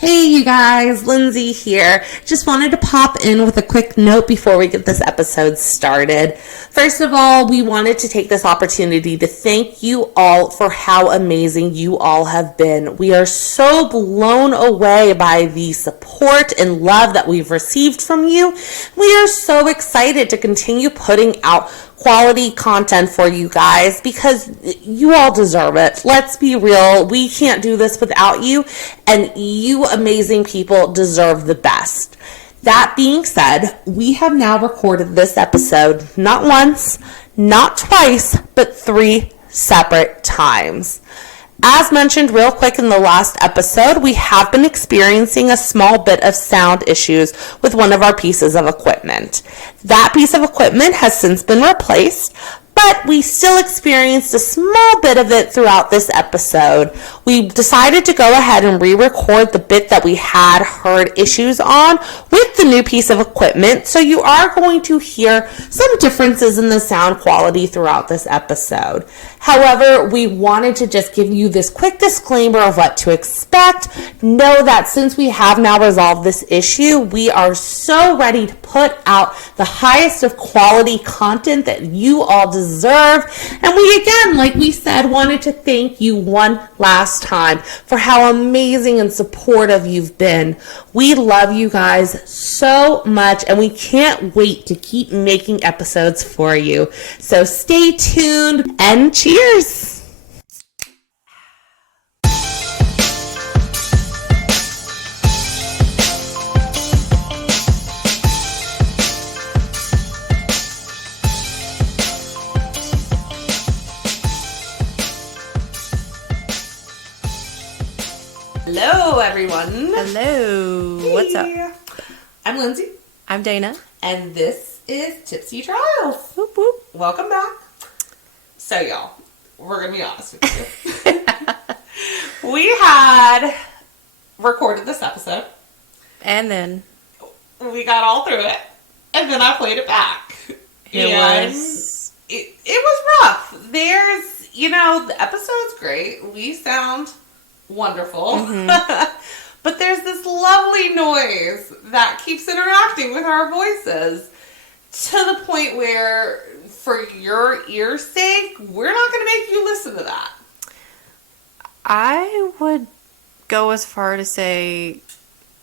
Hey you guys, Lindsay here. Just wanted to pop in with a quick note before we get this episode started. First of all, we wanted to take this opportunity to thank you all for how amazing you all have been. We are so blown away by the support and love that we've received from you. We are so excited to continue putting out quality content for you guys because you all deserve it. Let's be real. We can't do this without you, and you amazing people deserve the best. That being said, we have now recorded this episode not once, not twice, but 3 separate times. As mentioned real quick in the last episode, we have been experiencing a small bit of sound issues with one of our pieces of equipment. That piece of equipment has since been replaced, but we still experienced a small bit of it throughout this episode. We decided to go ahead and re-record the bit that we had heard issues on with the new piece of equipment, so you are going to hear some differences in the sound quality throughout this episode. However, we wanted to just give you this quick disclaimer of what to expect. Know that since we have now resolved this issue, we are so ready to put out the highest of quality content that you all deserve. And we, again, like we said, wanted to thank you one last time for how amazing and supportive you've been. We love you guys so much, and we can't wait to keep making episodes for you. So stay tuned and cheers! Hello, everyone. Hello. What's up? I'm Lindsay. I'm Dana. And this is Tipsy Trials. Whoop, whoop. Welcome back. So, y'all, we're going to be honest with you. We had recorded this episode. And then we got all through it. And then I played it back. It was rough. There's, the episode's great. We sound wonderful. Mm-hmm. But there's this lovely noise that keeps interacting with our voices to the point where, for your ear's sake, we're not going to make you listen to that. I would go as far to say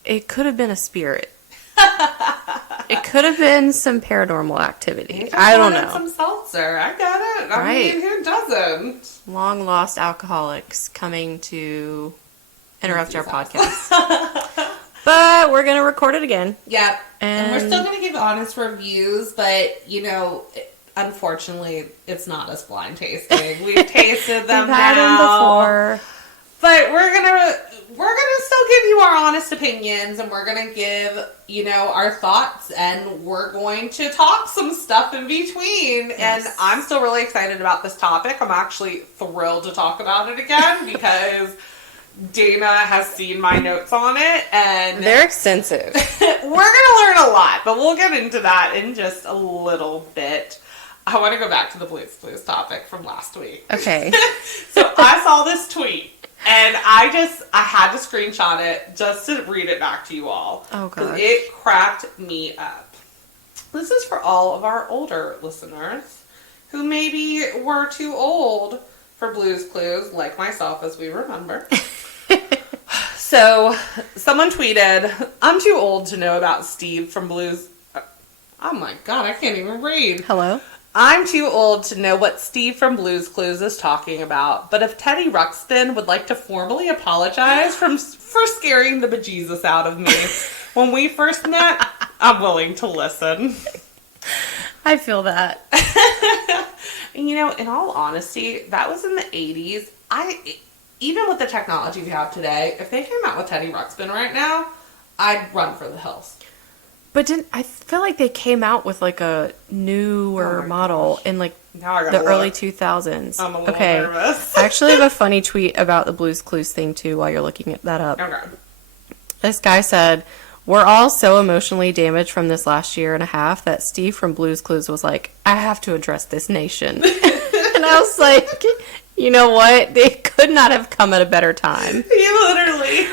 it could have been a spirit. It could have been some paranormal activity. I don't know. Some seltzer. I get it. I mean, who doesn't? Long lost alcoholics coming to interrupt our podcast. But we're going to record it again. Yep. And we're still going to give honest reviews, but, unfortunately, it's not us blind tasting. We've tasted them We've had them before. But we're gonna still give you our honest opinions, and we're gonna give, our thoughts, and we're going to talk some stuff in between. Yes. And I'm still really excited about this topic. I'm actually thrilled to talk about it again because Dana has seen my notes on it, and they're extensive. We're gonna learn a lot, but we'll get into that in just a little bit. I want to go back to the Blues Clues topic from last week. Okay. So I saw this tweet, and I had to screenshot it just to read it back to you all. Oh, gosh. It cracked me up. This is for all of our older listeners who maybe were too old for Blues Clues, like myself, as we remember. So, someone tweeted, I'm too old to know about Steve from Blues... Oh my god, I can't even read. Hello? I'm too old to know what Steve from Blues Clues is talking about, but if Teddy Ruxpin would like to formally apologize for scaring the bejesus out of me when we first met, I'm willing to listen. I feel that. In all honesty, that was in the 80s. Even with the technology we have today, if they came out with Teddy Ruxpin right now, I'd run for the hills. But I feel like they came out with like a newer model in like the early 2000s. I'm a little nervous. I actually have a funny tweet about the Blues Clues thing too while you're looking that up. Okay. This guy said, "We're all so emotionally damaged from this last year and a half that Steve from Blues Clues was like, I have to address this nation." And I was like, you know what? They could not have come at a better time. He literally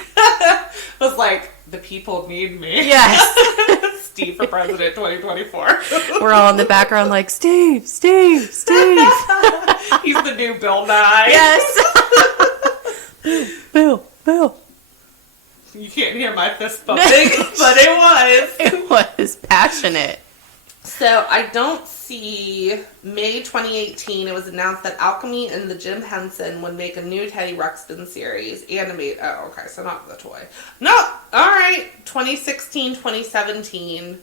was was like, the people need me. Yes. Steve for president 2024. We're all in the background like, Steve. He's the new Bill Nye. Yes. Bill. You can't hear my fist bumping, but it was. It was passionate. So I don't see May 2018. It was announced that Alchemy and the Jim Henson would make a new Teddy Ruxpin series. Animate. Oh, okay. So not the toy. No. All right. 2016, 2017.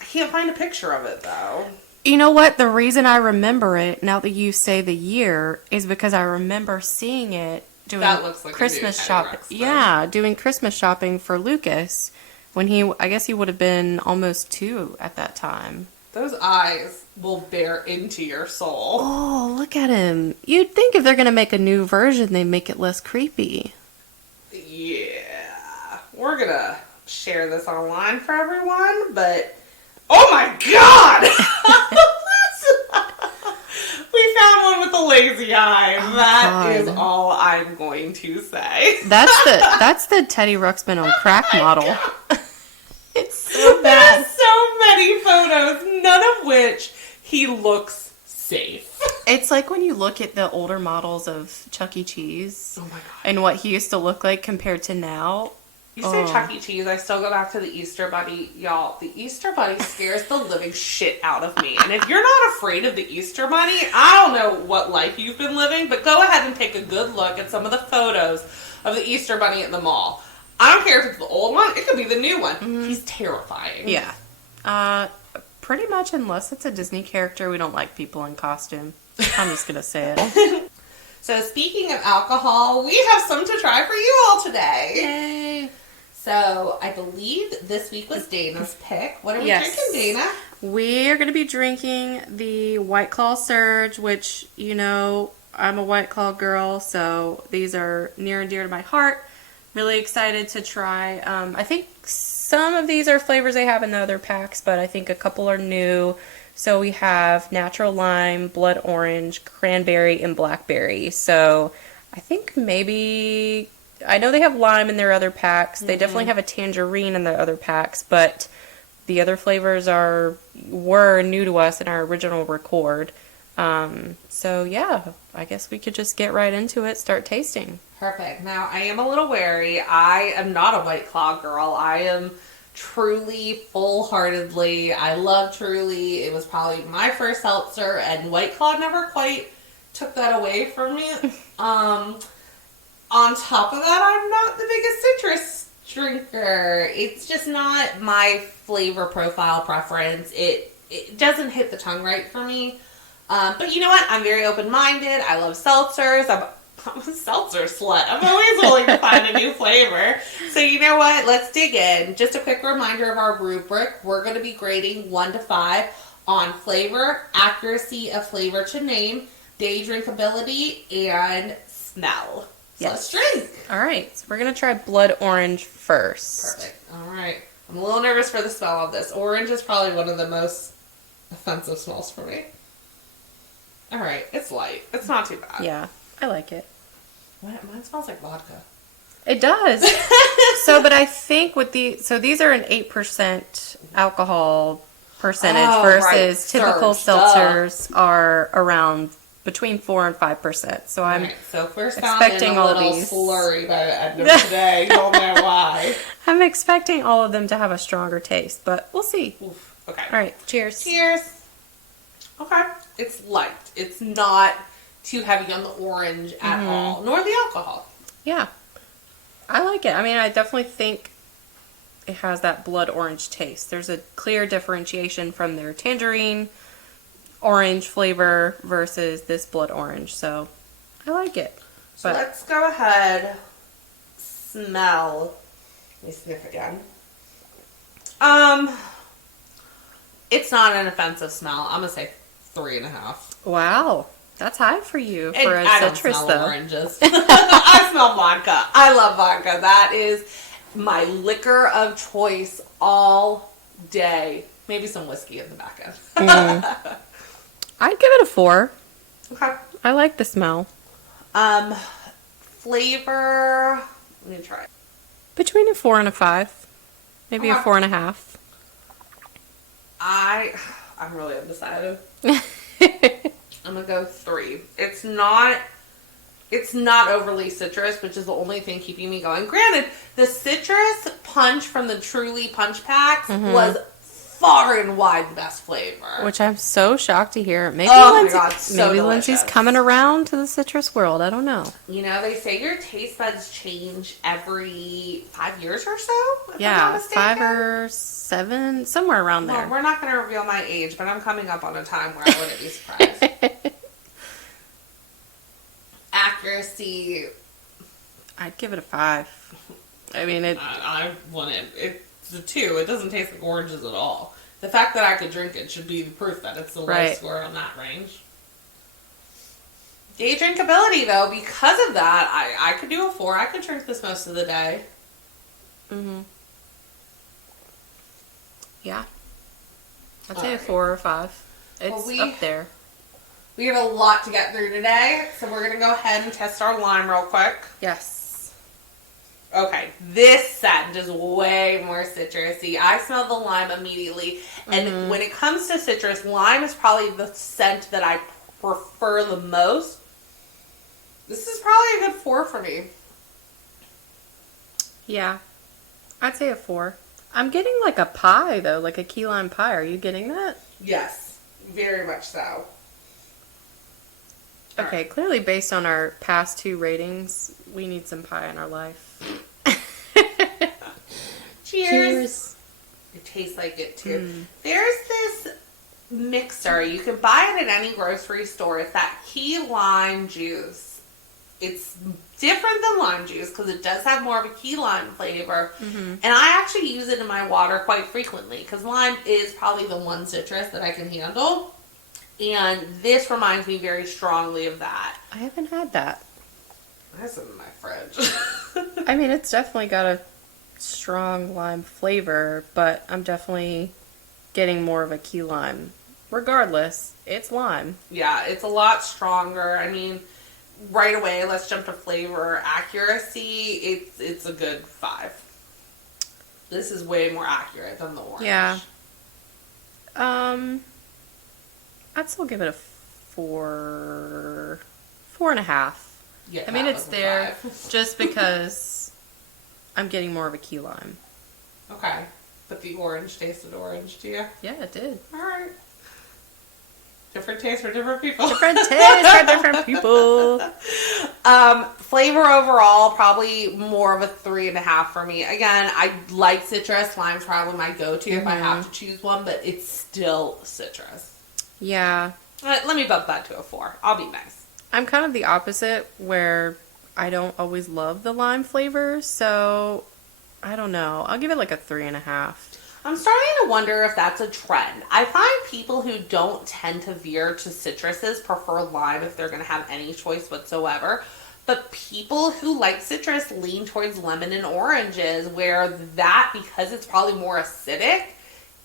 I can't find a picture of it though. You know what? The reason I remember it, now that you say the year, is because I remember seeing it doing That looks like Christmas a new shopping. Teddy Ruxpin. Yeah, doing Christmas shopping for Lucas when I guess he would have been almost 2 at that time. Those eyes will bear into your soul. Oh, look at him. You'd think if they're going to make a new version, they make it less creepy. Yeah. We're going to share this online for everyone, but oh my god! We found one with a lazy eye. Oh, That is God. all I'm going to say. That's the Teddy Ruxpin on crack model. It's so There's bad. so many photos, none of which he looks safe. It's like when you look at the older models of Chuck E. Cheese Oh my god. and what he used to look like compared to now. You say Oh. Chuck E. Cheese, I still go back to the Easter Bunny. Y'all, the Easter Bunny scares the living shit out of me. And if you're not afraid of the Easter Bunny, I don't know what life you've been living, but go ahead and take a good look at some of the photos of the Easter Bunny at the mall. I don't care if it's the old one, it could be the new one. He's terrifying. Yeah. Pretty much, unless it's a Disney character, we don't like people in costume. I'm just gonna say it. So speaking of alcohol, we have some to try for you all today. Yay! So I believe this week was Dana's pick. What are we Yes. drinking, Dana? We are gonna be drinking the White Claw Surge, which, you know, I'm a White Claw girl, so these are near and dear to my heart. Really excited to try. I think some of these are flavors they have in the other packs, but I think a couple are new. So we have natural lime, blood orange, cranberry, and blackberry. So I think maybe, I know they have lime in their other packs. They definitely have a tangerine in their other packs, but the other flavors were new to us in our original record. So yeah, I guess we could just get right into it, start tasting. Perfect. Now, I am a little wary. I am not a White Claw girl. I am Truly, full-heartedly. I love Truly. It was probably my first seltzer, and White Claw never quite took that away from me. On top of that, I'm not the biggest citrus drinker. It's just not my flavor profile preference. It doesn't hit the tongue right for me. But you know what? I'm very open-minded. I love seltzers. I'm a seltzer slut. I'm always willing to find a new flavor. So you know what? Let's dig in. Just a quick reminder of our rubric. We're going to be grading 1 to 5 on flavor, accuracy of flavor to name, day drinkability, and smell. So Yes. let's drink. All right, so we're going to try blood orange first. Perfect. All right. I'm a little nervous for the smell of this. Orange is probably one of the most offensive smells for me. All right. It's light. It's not too bad. Yeah, I like it. Mine smells like vodka. It does. But I think these are an 8% alcohol percentage versus right. typical Surge, seltzers are around between 4 and 5%. So I'm Right, so if we're expecting sounding a all little these. slurry by the end of today, you'll know why. I'm expecting all of them to have a stronger taste, but we'll see. Oof. Okay. All right, cheers. Cheers. Okay. It's light. It's not too heavy on the orange at all, nor the alcohol. Yeah, I like it. I mean, I definitely think it has that blood orange taste. There's a clear differentiation from their tangerine orange flavor versus this blood orange. So I like it. So But let's go ahead, smell. Let me sniff again. It's not an offensive smell. I'm gonna say 3.5. wow, that's high for you And for a I don't citrus smell though. oranges. I smell vodka. I love vodka. That is my liquor of choice all day. Maybe some whiskey in the back end. I'd give it a 4. Okay. I like the smell. Flavor. Let me try. Between a 4 and a 5. Maybe a Okay. 4.5. I'm really undecided. I'm gonna go 3. It's not overly citrus, which is the only thing keeping me going. Granted, the citrus punch from the Truly punch packs was far and wide the best flavor. Which I'm so shocked to hear. Maybe Oh my God, so maybe delicious. Lindsay's coming around to the citrus world. I don't know. You know, they say your taste buds change every 5 years or so. If I'm not Yeah, mistaken. 5 or 7, somewhere around there. Well, we're not going to reveal my age, but I'm coming up on a time where I wouldn't be surprised. Accuracy. I'd give it a 5. I mean, I want it. It's a 2. It doesn't taste like oranges at all. The fact that I could drink it should be the proof that it's the lowest score on that range. Day drinkability, though, because of that, I could do a 4. I could drink this most of the day. Yeah. I'd say a Alright. 4 or 5. It's Well, up there. We have a lot to get through today, so we're going to go ahead and test our lime real quick. Yes. Okay, this scent is way more citrusy. I smell the lime immediately, and when it comes to citrus, lime is probably the scent that I prefer the most. This is probably a good 4 for me. Yeah. I'd say a 4. I'm getting like a pie, though, like a key lime pie. Are you getting that? Yes, very much so. Okay, clearly based on our past 2 ratings, we need some pie in our life. Cheers. It tastes like it too. There's this mixer. You can buy it at any grocery store. It's that key lime juice. It's different than lime juice because it does have more of a key lime flavor. And I actually use it in my water quite frequently because lime is probably the one citrus that I can handle. And this reminds me very strongly of that. I haven't had that. That's in my fridge. I mean, it's definitely got a strong lime flavor, but I'm definitely getting more of a key lime. Regardless, it's lime. Yeah, it's a lot stronger. I mean, right away, let's jump to flavor accuracy. It's a good 5. This is way more accurate than the orange. Yeah. I'd still give it a 4, 4.5. Yeah, I mean, that it's was a there 5. just because I'm getting more of a key lime. Okay. But the orange tasted orange to you? Yeah, it did. Alright. Different taste for different people. Different taste for different people. Flavor overall, probably more of a 3.5 for me. Again, I like citrus. Lime's probably my go-to if I have to choose one, but it's still citrus. Yeah. Let me bump that to a 4. I'll be nice. I'm kind of the opposite where I don't always love the lime flavor, so I don't know. I'll give it like a 3.5. I'm starting to wonder if that's a trend. I find people who don't tend to veer to citruses prefer lime if they're going to have any choice whatsoever. But people who like citrus lean towards lemon and oranges, where that, because it's probably more acidic,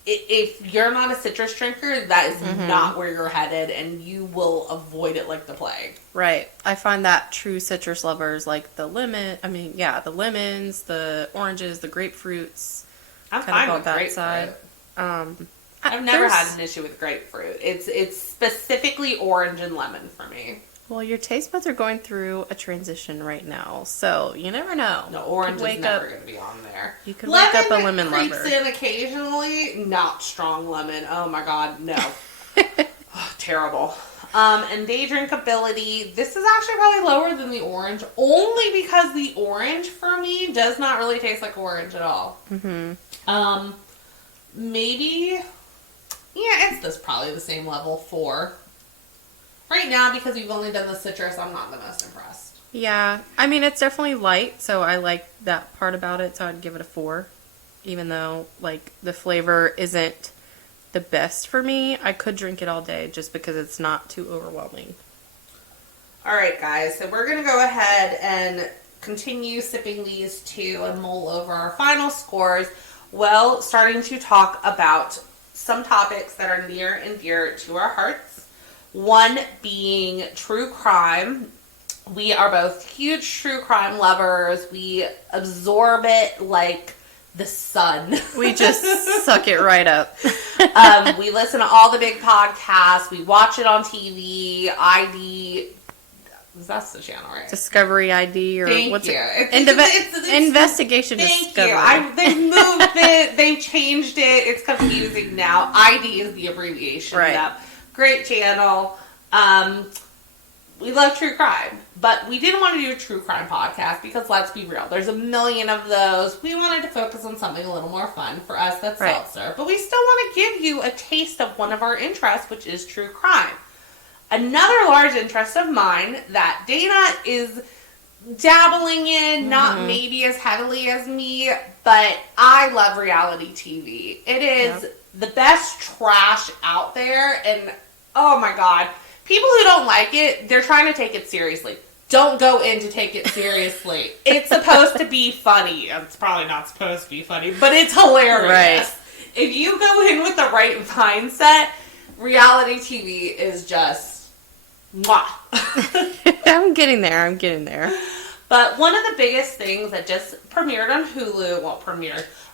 if you're not a citrus drinker, that is not where you're headed, and you will avoid it like the plague. Right. I find that true citrus lovers like the lemons, the oranges, the grapefruits. I'm Kind of fine about with that grapefruit. side. I've never had an issue with grapefruit. It's specifically orange and lemon for me. Well, your taste buds are going through a transition right now, so you never know. No, orange You could is wake never up- going to be on there. You could wake up a lemon creeps lover. in occasionally. Not strong lemon. Oh my god, no. Oh, terrible. And day drinkability. This is actually probably lower than the orange, only because the orange for me does not really taste like orange at all. Maybe. Yeah, it's this probably the same level 4. Right now, because we've only done the citrus, I'm not the most impressed. Yeah, I mean, it's definitely light, so I like that part about it, so I'd give it a 4. Even though, like, the flavor isn't the best for me, I could drink it all day just because it's not too overwhelming. Alright, guys, so we're going to go ahead and continue sipping these 2 and mull over our final scores. Well, starting to talk about some topics that are near and dear to our hearts. One being true crime. We are both huge true crime lovers. We absorb it like the sun. We just suck it right up. We listen to all the big podcasts. We watch it on TV. That's the channel, right? Discovery ID or Thank what's you. it? Investigation Thank Discovery. you. They've moved it. They've changed it. It's confusing now. ID is the abbreviation. Right. Yep. Great channel. We love true crime, but we didn't want to do a true crime podcast because let's be real, there's a million of those. We wanted to focus on something a little more fun for us that's Right. seltzer, but we still want to give you a taste of one of our interests, which is true crime. Another large interest of mine that Dana is dabbling in, not maybe as heavily as me, but I love reality TV. It is the best trash out there, and oh my god, people who don't like it, they're trying to take it seriously. Don't go in to take it seriously. It's supposed to be funny. It's probably not supposed to be funny, but it's hilarious. Right. If you go in with the right mindset, reality TV is just mwah. I'm getting there. But one of the biggest things that just premiered on Hulu,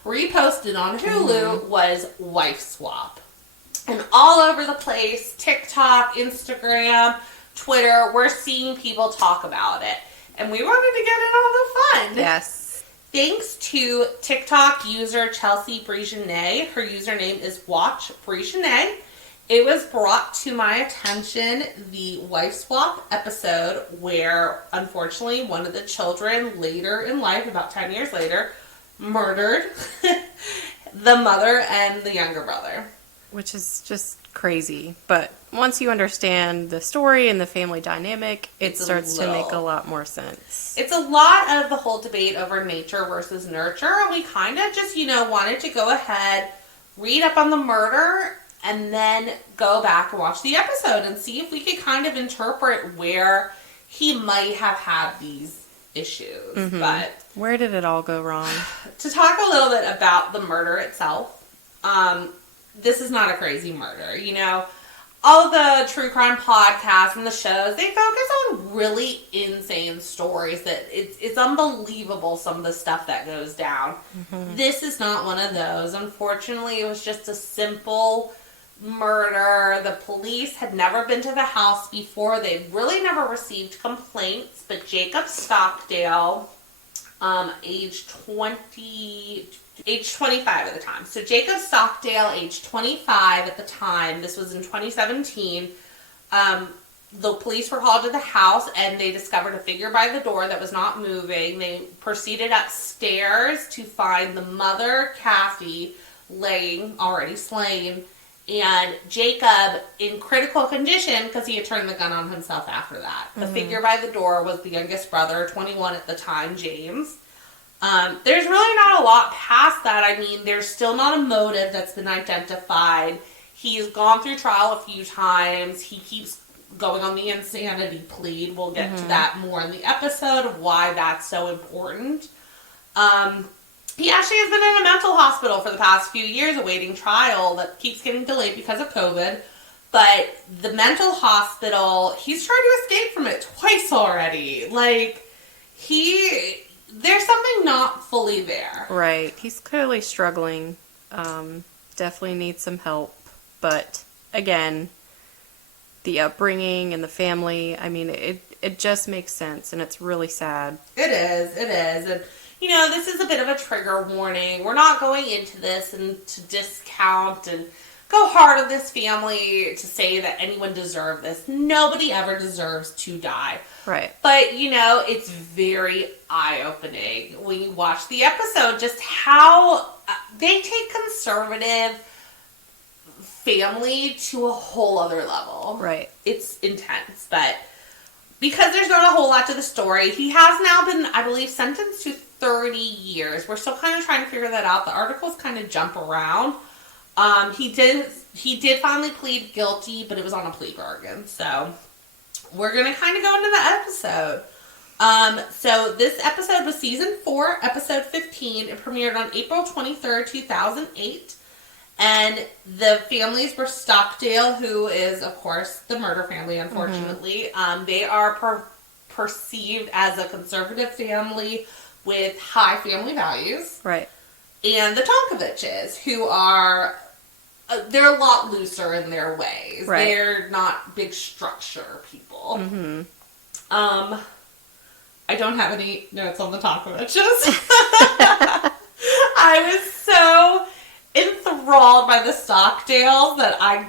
reposted on Hulu was Wife Swap. And all over the place, TikTok, Instagram, Twitter, we're seeing people talk about it. And we wanted to get in all the fun. Yes. Thanks to TikTok user Chelsea Brigenet, her username is Watch Brigenet, it was brought to my attention the Wife Swap episode where, unfortunately, one of the children later in life, about 10 years later, murdered the mother and the younger brother. Which is just crazy. But once you understand the story and the family dynamic, it starts to make a lot more sense. It's a lot of the whole debate over nature versus nurture. And we kind of just, wanted to go ahead, read up on the murder, and then go back and watch the episode and see if we could kind of interpret where he might have had these issues. But where did it all go wrong? To talk a little bit about the murder itself, this is not a crazy murder. All the true crime podcasts and the shows, they focus on really insane stories that it's unbelievable some of the stuff that goes down. This is not one of those. Unfortunately, it was just a simple murder. The police had never been to the house before. They'd really never received complaints, but Jacob Stockdale, age 25 at the time. So Jacob Stockdale, age 25 at the time, this was in 2017, the police were called to the house and they discovered a figure by the door that was not moving. They proceeded upstairs to find the mother, Kathy, laying, already slain, and Jacob in critical condition because he had turned the gun on himself after that. The figure by the door was the youngest brother, 21 at the time, James. There's really not a lot past that. I mean, there's still not a motive that's been identified. He's gone through trial a few times. He keeps going on the insanity plea. We'll get to that more in the episode of why that's so important. He actually has been in a mental hospital for the past few years awaiting trial that keeps getting delayed because of COVID. But the mental hospital, he's tried to escape from it twice already. There's something not fully there. Right. He's clearly struggling. Definitely needs some help. But, again, the upbringing and the family, I mean, it just makes sense, and it's really sad. It is. And, this is a bit of a trigger warning. We're not going into this and to discount and go hard on this family to say that anyone deserved this. Nobody ever deserves to die. Right. But, it's very eye-opening when you watch the episode just how they take conservative family to a whole other level. Right. It's intense, but because there's not a whole lot to the story, he has now been, I believe, sentenced to 30 years. We're still kind of trying to figure that out. The articles kind of jump around. He did finally plead guilty, but it was on a plea bargain. So we're going to kind of go into the episode. So this episode was season 4, episode 15. It premiered on April 23rd, 2008. And the families were Stockdale, who is, of course, the murder family, unfortunately. They are perceived as a conservative family with high family values. Right. And the Tonkoviches, who are, they're a lot looser in their ways. Right. They're not big structure people. Mm-hmm. I don't have any notes on the Tonkoviches. I was so enthralled by the Stockdales that I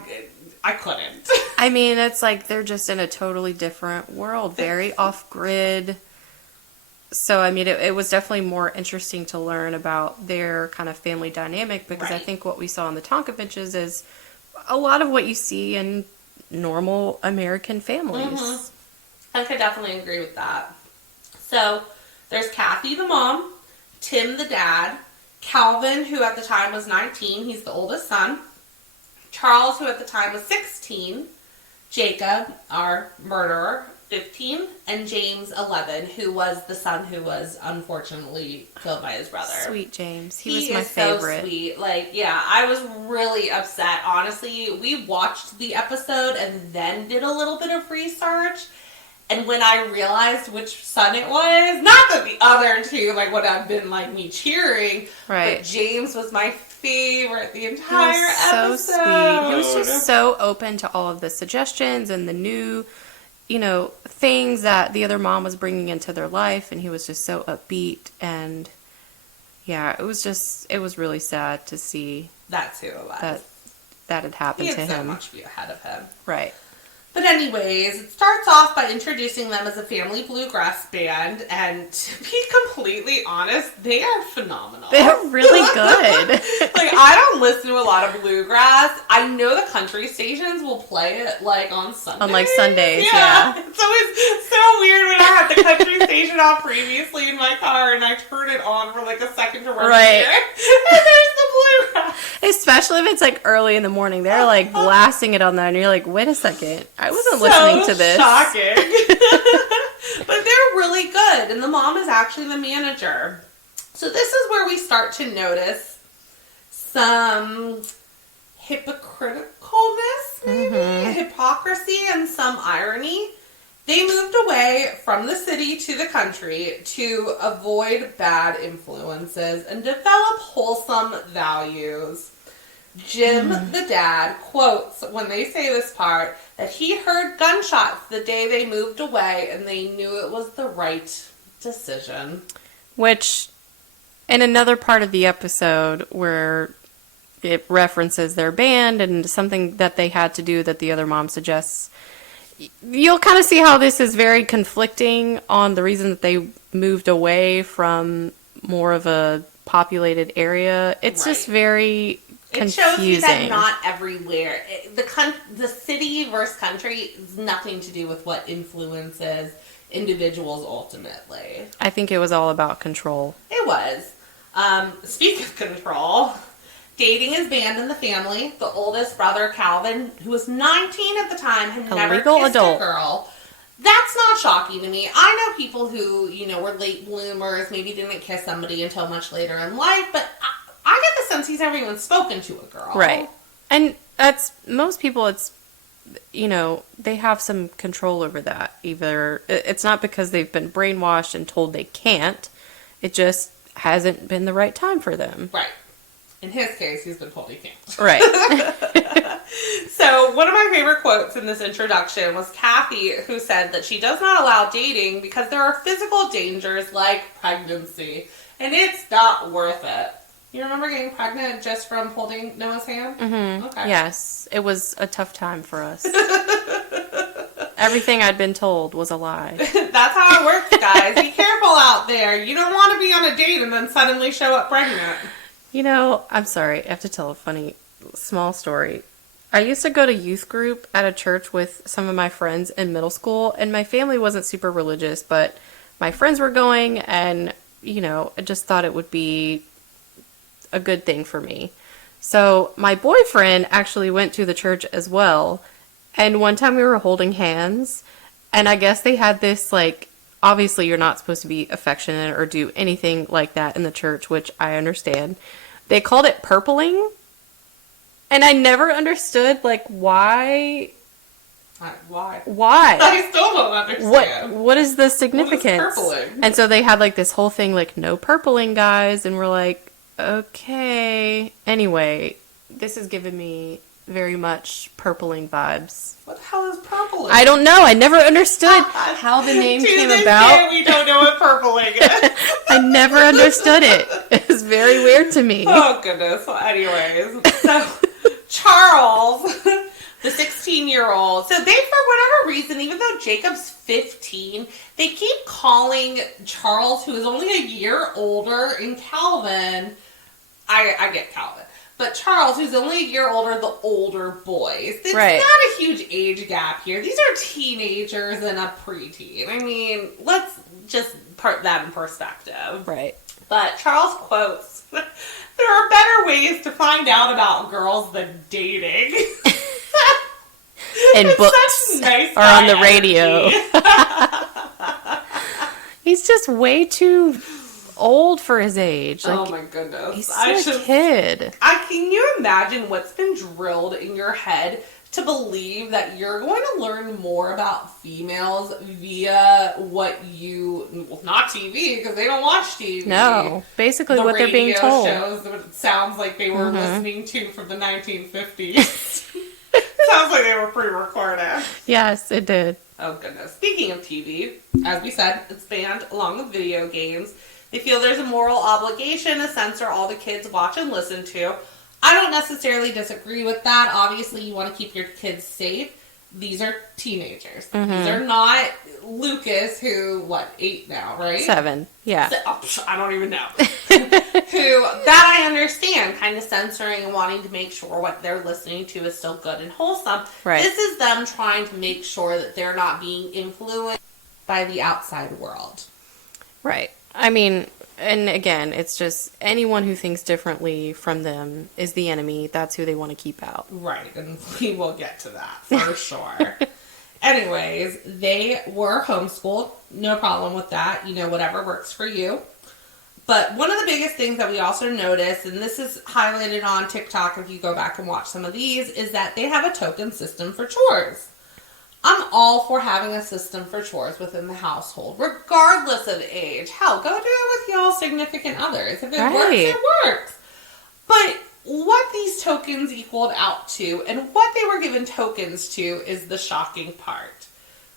couldn't. I mean, it's like they're just in a totally different world, very off-grid. So, I mean, it was definitely more interesting to learn about their kind of family dynamic, because I Right. think what we saw in the Tonkoviches is a lot of what you see in normal American families. Mm-hmm. I could definitely agree with that. So, there's Kathy, the mom, Tim, the dad, Calvin, who at the time was 19, he's the oldest son, Charles, who at the time was 16, Jacob, our murderer, 15, and James, 11, who was the son who was unfortunately killed by his brother. Sweet James. He was He my is favorite. so sweet. Like, yeah, I was really upset. Honestly, we watched the episode and then did a little bit of research. And when I realized which son it was, not that the other two, like, would have been, like, me cheering, Right. but James was my favorite the He entire was so episode. sweet. He was just so open to all of the suggestions and the new, things that the other mom was bringing into their life. And he was just so upbeat. And yeah, it was really sad to see That's who it was. that had happened He to had so him. much to be ahead of him. Right. But anyways, it starts off by introducing them as a family bluegrass band, and to be completely honest, they are phenomenal. They're really good. Like, I don't listen to a lot of bluegrass. I know the country stations will play it, like, on Sundays. On, like, Sundays, yeah. It's always so weird when I had the country station on previously in my car, and I turn it on for, like, a second to work Right. here, and there's the bluegrass. Especially if it's like early in the morning. They're like blasting it on that, and you're like, wait a second. I wasn't listening to this. Shocking. But they're really good, and the mom is actually the manager. So this is where we start to notice some hypocriticalness, maybe, hypocrisy, and some irony. They moved away from the city to the country to avoid bad influences and develop wholesome values. Jim, the dad, quotes when they say this part that he heard gunshots the day they moved away and they knew it was the right decision. Which, in another part of the episode where it references their band and something that they had to do that the other mom suggests, you'll kind of see how this is very conflicting on the reason that they moved away from more of a populated area. It's just very confusing. It shows you that not everywhere. The city versus country is nothing to do with what influences individuals ultimately. I think it was all about control. It was. Speaking of control, dating is banned in the family. The oldest brother, Calvin, who was 19 at the time, had never legal kissed adult. a girl. That's not shocking to me. I know people who, were late bloomers, maybe didn't kiss somebody until much later in life, but I get the sense he's never even spoken to a girl. Right. And that's, most people, it's, they have some control over that. Either, it's not because they've been brainwashed and told they can't, it just hasn't been the right time for them. Right. In his case, he's been told he can't. Right. So, one of my favorite quotes in this introduction was Kathy, who said that she does not allow dating because there are physical dangers like pregnancy, and it's not worth it. You remember getting pregnant just from holding Noah's hand? Mm-hmm. Okay. Yes. It was a tough time for us. Everything I'd been told was a lie. That's how it works, guys. Be careful out there. You don't want to be on a date and then suddenly show up pregnant. I'm sorry. I have to tell a funny, small story. I used to go to youth group at a church with some of my friends in middle school, and my family wasn't super religious, but my friends were going, and, I just thought it would be a good thing for me. So my boyfriend actually went to the church as well, and one time we were holding hands, and I guess they had this, obviously you're not supposed to be affectionate or do anything like that in the church, which I understand. They called it purpling, and I never understood, why Why? Why? I still don't understand. What is the significance? What is purpling? And so they had like this whole thing like no purpling, guys, and we're like, okay. Anyway, this has given me very much purpling vibes. What the hell is purpling? I don't know. I never understood how the name came this about. day, we don't know what purpling is. I never understood it. It was very weird to me. Oh, goodness. Well, anyways, so Charles, the 16-year-old, so they, for whatever reason, even though Jacob's 15, they keep calling Charles, who is only a year older, and Calvin, I get Calvin, but Charles, who's only a year older, the older boys. It's Right. not a huge age gap here. These are teenagers and a preteen. I mean, let's just put that in perspective. Right. But Charles quotes, "There are better ways to find out about girls than dating." And It's books such nice are on guy the radio. energy. He's just way too old for his age. Like, Oh my goodness. he's still a kid. Can you imagine what's been drilled in your head to believe that you're going to learn more about females via what you, well, not TV, because they don't watch TV. No, basically what they're being radio told. shows that it sounds like they were listening to from the 1950s. Sounds like they were pre-recorded. Yes, it did. Oh goodness. Speaking of TV, as we said, it's banned along with video games. They feel there's a moral obligation to censor all the kids watch and listen to. I don't necessarily disagree with that. Obviously, you want to keep your kids safe. These are teenagers. These are not Lucas, who, 8 now, right? 7. Yeah. I don't even know. Who, that I understand, kind of censoring and wanting to make sure what they're listening to is still good and wholesome. Right. This is them trying to make sure that they're not being influenced by the outside world. Right. I mean, and again, it's just anyone who thinks differently from them is the enemy. That's who they want to keep out. Right, and we will get to that for sure. Anyways, they were homeschooled. No problem with that. You know, whatever works for you. But one of the biggest things that we also noticed, and this is highlighted on TikTok if you go back and watch some of these, is that they have a token system for chores. I'm all for having a system for chores within the household, regardless of age. Hell, go do it with y'all's significant others. If it works, it works. But what these tokens equaled out to, and what they were given tokens to, is the shocking part.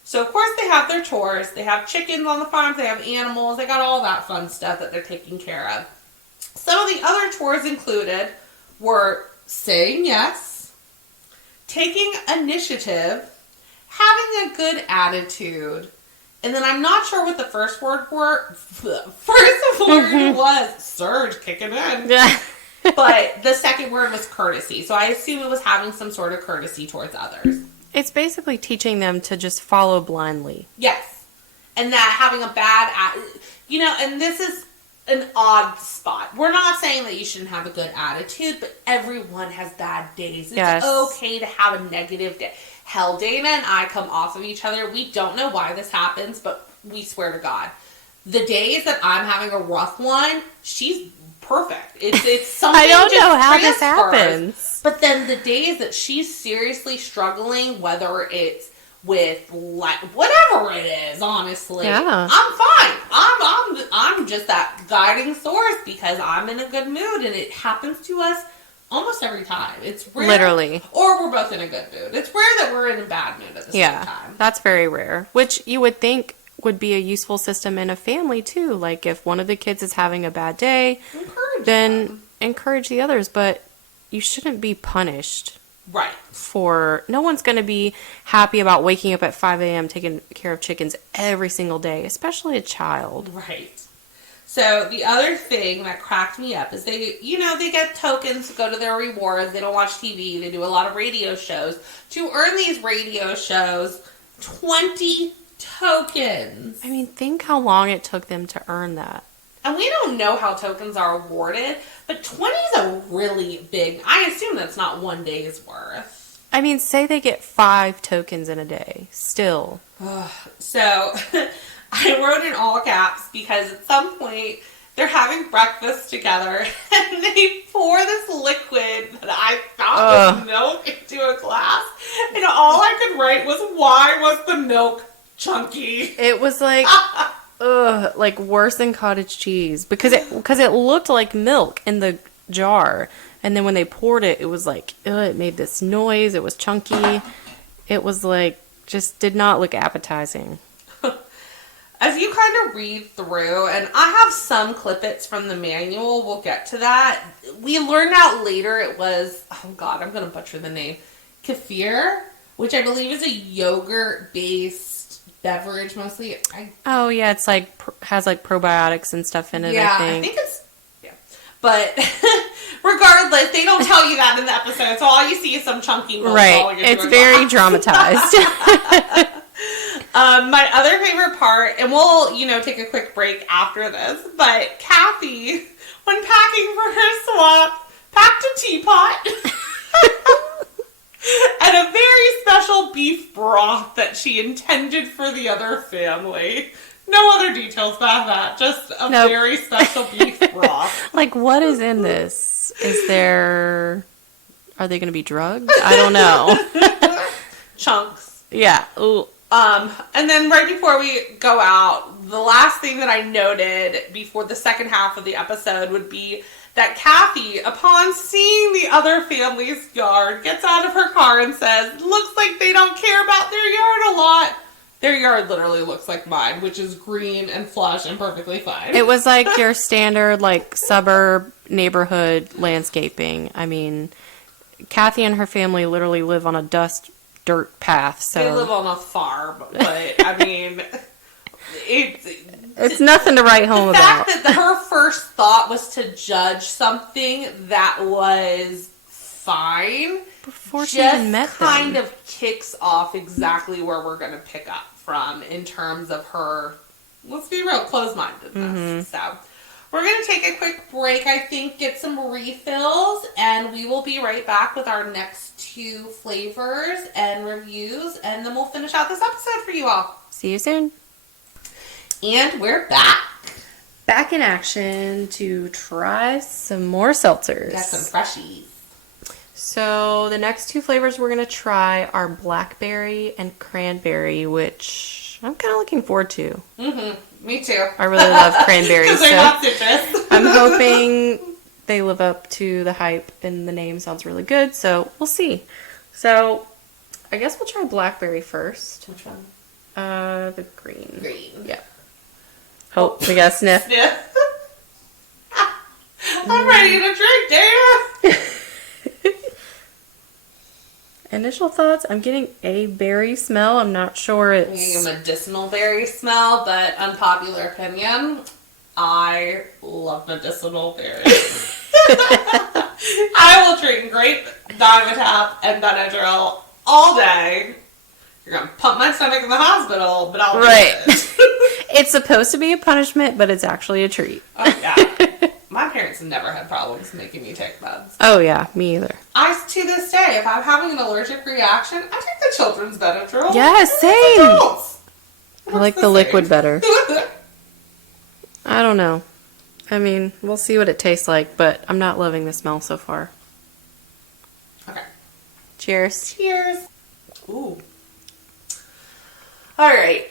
So, of course, they have their chores. They have chickens on the farms. They have animals. They got all that fun stuff that they're taking care of. Some of the other chores included were saying yes, taking initiative, having a good attitude, and then I'm not sure what the first word was. Surge kicking in. Yeah. But the second word was courtesy. So I assume it was having some sort of courtesy towards others. It's basically teaching them to just follow blindly. Yes. And that having a bad, and this is an odd spot. We're not saying that you shouldn't have a good attitude, but everyone has bad days. It's okay to have a negative day. Hell, Dana and I come off of each other. We don't know why this happens, but we swear to God. The days that I'm having a rough one, she's perfect. It's something I don't know how transfers. this happens. But then the days that she's seriously struggling, whether it's with whatever it is, honestly, yeah. I'm fine. I'm just that guiding source because I'm in a good mood, and it happens to us almost every time. It's rare. Literally. Or we're both in a good mood. It's rare that we're in a bad mood at the same time. That's very rare. Which you would think would be a useful system in a family too. Like if one of the kids is having a bad day, encourage the others, but you shouldn't be punished. Right. No one's going to be happy about waking up at 5 a.m. taking care of chickens every single day, especially a child. Right. So the other thing that cracked me up is they get tokens to go to their rewards. They don't watch TV. They do a lot of radio shows. To earn these radio shows, 20 tokens. I mean, think how long it took them to earn that. And we don't know how tokens are awarded, but 20 is a really big, I assume that's not one day's worth. I mean, say they get 5 tokens in a day. Still. So, I wrote in all caps because at some point they're having breakfast together and they pour this liquid that I thought was milk into a glass, and all I could write was It was like, ugh, like worse than cottage cheese because it looked like milk in the jar, and then when they poured it, it was like, ugh, it made this noise. It was chunky. It was like just did not look appetizing. As you kind of read through, and I have some clippets from the manual, we'll get to that. We learned out later it was, oh God, I'm going to butcher the name, kefir, which I believe is a yogurt-based beverage mostly. Oh yeah, it's like has like probiotics and stuff in it. Yeah, I think it's, yeah. But regardless, they don't tell you that in the episode, so all you see is some chunky milk falling into It's a very glass. dramatized. My other favorite part, and we'll, take a quick break after this, but Kathy, when packing for her swap, packed a teapot and a very special beef broth that she intended for the other family. No other details about that, just a very special beef broth. Like, what is in this? Are they going to be drugged? I don't know. Chunks. Yeah. Ooh. And then right before we go out, the last thing that I noted before the second half of the episode would be that Kathy, upon seeing the other family's yard, gets out of her car and says, looks like they don't care about their yard a lot. Their yard literally looks like mine, which is green and flush and perfectly fine. It was like your standard, like, suburb neighborhood landscaping. I mean, Kathy and her family literally live on a dirt path, so they live on a farm, but I mean, it's nothing to write home about. The fact that her first thought was to judge something that was fine Before she even met them. kind of kicks off exactly where we're going to pick up from in terms of her, let's be real, closed-mindedness. Mm-hmm. So we're going to take a quick break, I think, get some refills, and we will be right back with our next 2 flavors and reviews, and then we'll finish out this episode for you all. See you soon. And we're back. Back in action to try some more seltzers. Got some freshies. So the next 2 flavors we're going to try are Blackberry and Cranberry, which I'm kind of looking forward to. Mm-hmm. Me too. I really love cranberries. Because they're not citrus. I'm hoping they live up to the hype, and the name sounds really good, so we'll see. So I guess we'll try Blackberry first. Which one? The green. Green. Yeah. Hope we got a sniff. Yeah. I'm ready to drink, Dana. Initial thoughts, I'm getting a berry smell. I'm not sure it's... A medicinal berry smell, but unpopular opinion, I love medicinal berries. I will drink grape, Dimetap, and Benadryl all day. You're going to pump my stomach in the hospital, but I'll do it. It's supposed to be a punishment, but it's actually a treat. Oh, yeah. My parents never had problems making me take meds. Oh, yeah. Me either. To this day, if I'm having an allergic reaction, I take the children's Benadryl. Yeah, same. Adults. I like the liquid better. I don't know. I mean, we'll see what it tastes like, but I'm not loving the smell so far. Okay. Cheers. Cheers. Ooh. All right.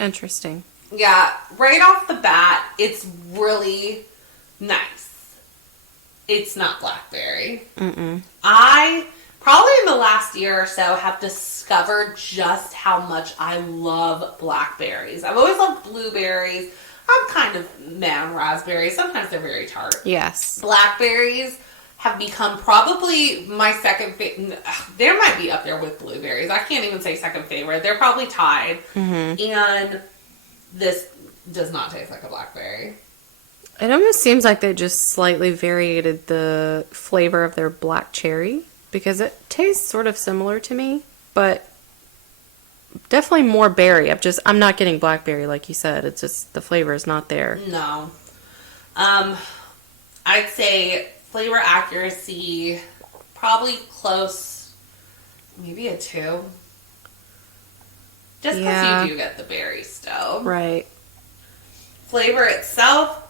Interesting. Yeah, right off the bat, it's really nice. It's not blackberry. I, probably in the last year or so, have discovered just how much I love blackberries. I've always loved blueberries. I'm kind of meh on raspberries. Sometimes they're very tart. Yes. Blackberries have become probably my second favorite. They might be up there with blueberries. I can't even say second favorite. They're probably tied. And this does not taste like a blackberry. It almost seems like they just slightly variated the flavor of their black cherry, because it tastes sort of similar to me, but definitely more berry. I'm not getting blackberry like you said. It's just the flavor is not there. No. I'd say flavor accuracy, probably close, maybe a 2. Just because you do get the berry still. Right. Flavor itself,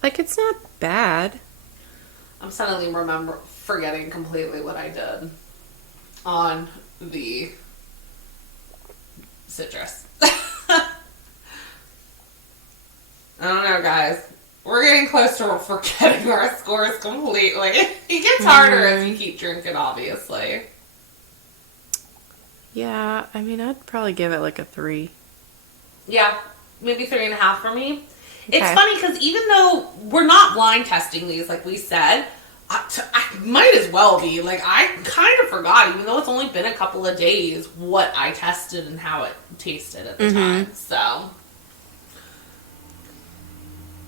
like, it's not bad. I'm suddenly forgetting completely what I did on the citrus. I don't know, guys. We're getting close to forgetting our scores completely. It gets harder as you keep drinking, obviously. Yeah, I mean, I'd probably give it like a 3. Yeah, maybe 3.5 for me. It's Okay. funny because even though we're not blind testing these, like we said, I might as well be. Like, I kind of forgot, even though it's only been a couple of days, what I tested and how it tasted at the time. So,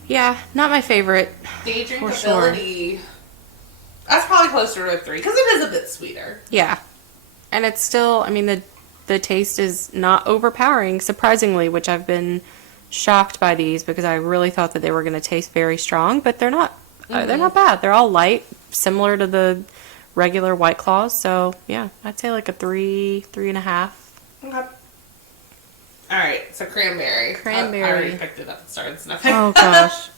Yeah, not my favorite. day For sure. drinkability, that's probably closer to a 3 because it is a bit sweeter. Yeah. And it's still, I mean, the taste is not overpowering, surprisingly, which I've been shocked by these because I really thought that they were going to taste very strong, but they're not. They're not bad. They're all light, similar to the regular White Claws. So, yeah, I'd say like a 3, 3.5. Okay. All right, so cranberry. Cranberry. I already picked it up and started sniffing. Oh, gosh.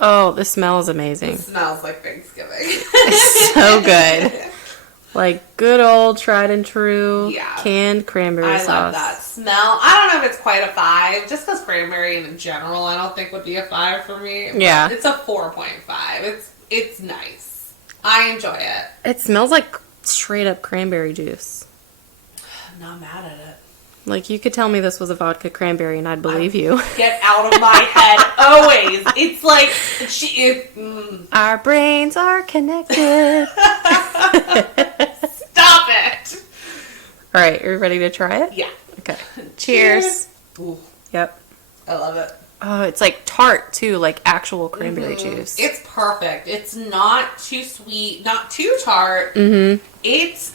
Oh, the smell is amazing. It smells like Thanksgiving. It's so good. Like good old tried and true canned cranberry I sauce. love that smell. I don't know if it's quite a 5, just because cranberry in general I don't think would be a 5 for me. Yeah. It's a 4.5. It's nice. I enjoy it. It smells like straight up cranberry juice. I'm not mad at it. Like you could tell me this was a vodka cranberry and I'd believe you. Get out of my head always. It's like Our brains are connected. Stop it. All right, are you ready to try it? Yeah. Okay. Cheers. Ooh, Yep. I love it. Oh, it's like tart too, like actual cranberry juice. It's perfect. It's not too sweet, not too tart. Mm-hmm. It's,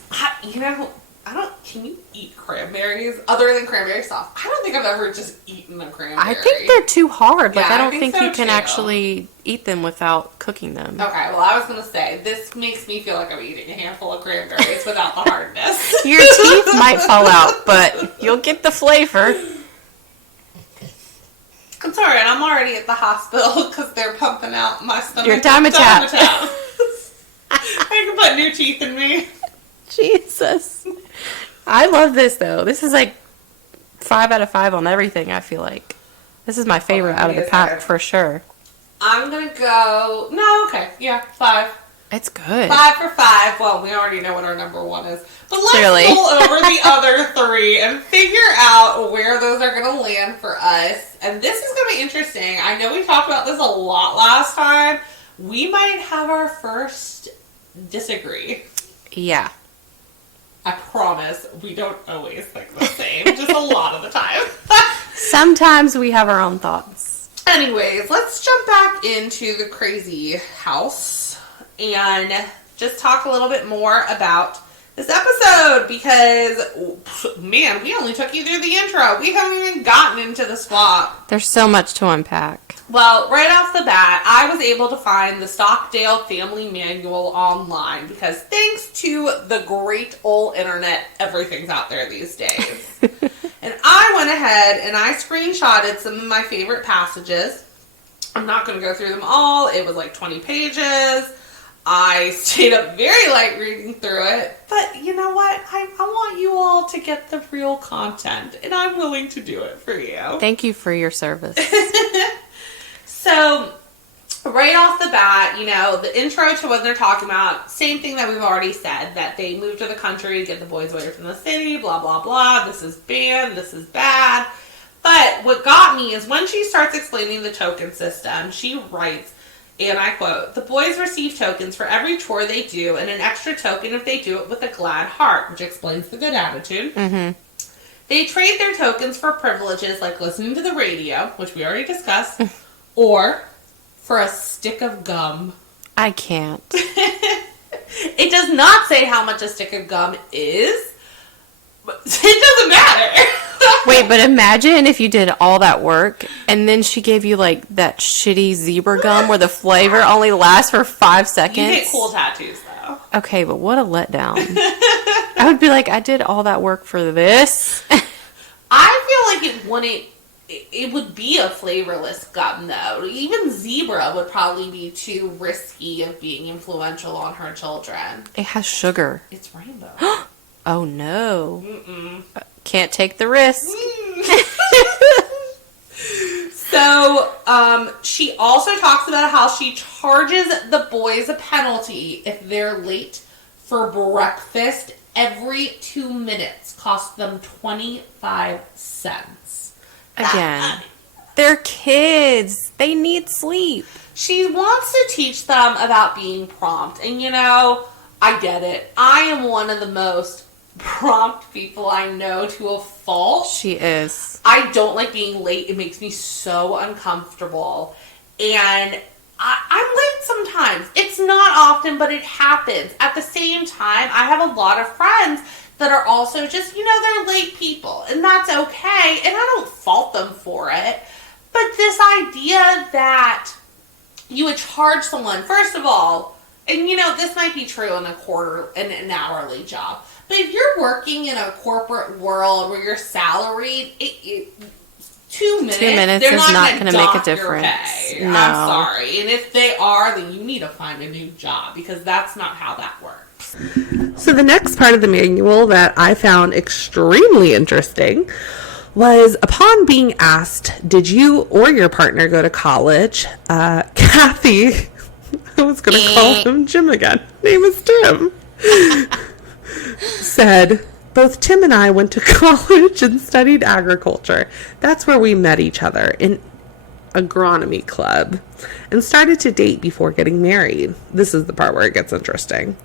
can you eat cranberries other than cranberry sauce? I don't think I've ever just eaten a cranberry. I think they're too hard. Like Yeah, I I don't think think so, you can too. actually eat them without cooking them. Okay, well, I was going to say, this makes me feel like I'm eating a handful of cranberries without the hardness. Your teeth might fall out, but you'll get the flavor. I'm sorry, and I'm already at the hospital because they're pumping out my stomach. Your Dimetap. I can put new teeth in me. Jesus. I love this though. This is like 5 out of 5 on everything, I feel like. This is my favorite out of the pack for sure. I'm going to go, yeah, 5. It's good. 5 for 5. Well, we already know what our number 1 is. But let's Clearly. go over the other 3 and figure out where those are going to land for us. And this is going to be interesting. I know we talked about this a lot last time. We might have our first disagree. Yeah. I promise we don't always think the same. Just a lot of the time. Sometimes we have our own thoughts. Anyways, let's jump back into the crazy house and just talk a little bit more about this episode because, man, we only took you through the intro. We haven't even gotten into the swap. There's so much to unpack. Well, right off the bat, I was able to find the Stockdale Family Manual online because thanks to the great old internet, everything's out there these days. And I went ahead and I screenshotted some of my favorite passages. I'm not going to go through them all. It was like 20 pages. I stayed up very late reading through it. But you know what? I want you all to get the real content. And I'm willing to do it for you. Thank you for your service. So, right off the bat, the intro to what they're talking about, same thing that we've already said, that they moved to the country to get the boys away from the city, blah, blah, blah, this is bad, this is bad. But what got me is when she starts explaining the token system, she writes, and I quote, "The boys receive tokens for every chore they do, and an extra token if they do it with a glad heart," which explains the good attitude. Mm-hmm. They trade their tokens for privileges like listening to the radio, which we already discussed, or for a stick of gum. I can't. It does not say how much a stick of gum is, but it doesn't matter. Wait, but imagine if you did all that work and then she gave you like that shitty zebra gum where the flavor only lasts for 5 seconds. You get cool tattoos though. Okay, but what a letdown. I would be like, I did all that work for this. I feel like it would be a flavorless gum though. Even zebra would probably be too risky of being influential on her children. It has sugar. It's rainbow. Oh no. Mm-mm. Can't take the risk. So, she also talks about how she charges the boys a penalty if they're late for breakfast. Every 2 minutes costs them 25 cents. Again, they're kids. They need sleep. She wants to teach them about being prompt. And, you know, I get it. I am one of the most prompt people I know to a fault. She is. I don't like being late. It makes me so uncomfortable. And I'm late sometimes. It's not often, but it happens. At the same time, I have a lot of friends that are also just, you know, they're late people. And that's okay. And I don't fault them for it. But this idea that you would charge someone, first of all, and you know, this might be true in an hourly job. But if you're working in a corporate world where you're salaried, 2 minutes, 2 minutes they're is not going going to make a difference. No. I'm sorry. And if they are, then you need to find a new job because that's not how that works. So the next part of the manual that I found extremely interesting was upon being asked, did you or your partner go to college? Kathy, I was going to call him Jim again. Name is Tim. Said, both Tim and I went to college and studied agriculture. That's where we met each other, in agronomy club, and started to date before getting married. This is the part where it gets interesting.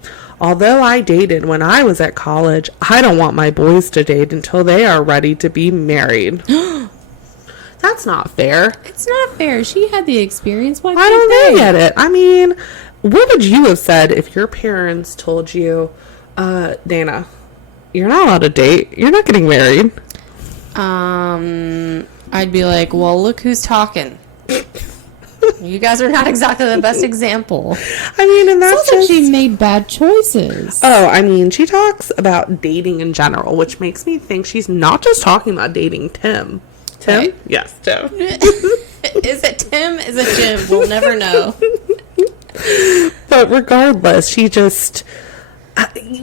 Although I dated when I was at college, I don't want my boys to date until they are ready to be married. That's not fair. It's not fair. She had the experience. Why I can't don't they? get it. I mean, what would you have said if your parents told you, Dana, you're not allowed to date. You're not getting married. I'd be like, well, look who's talking. You guys are not exactly the best example. I mean, and that's Sounds like just... she made bad choices. Oh, I mean, she talks about dating in general, which makes me think she's not just talking about dating Tim. Tim? Right. Yes, Tim. Is it Tim? Is it Jim? We'll never know. But regardless, she just...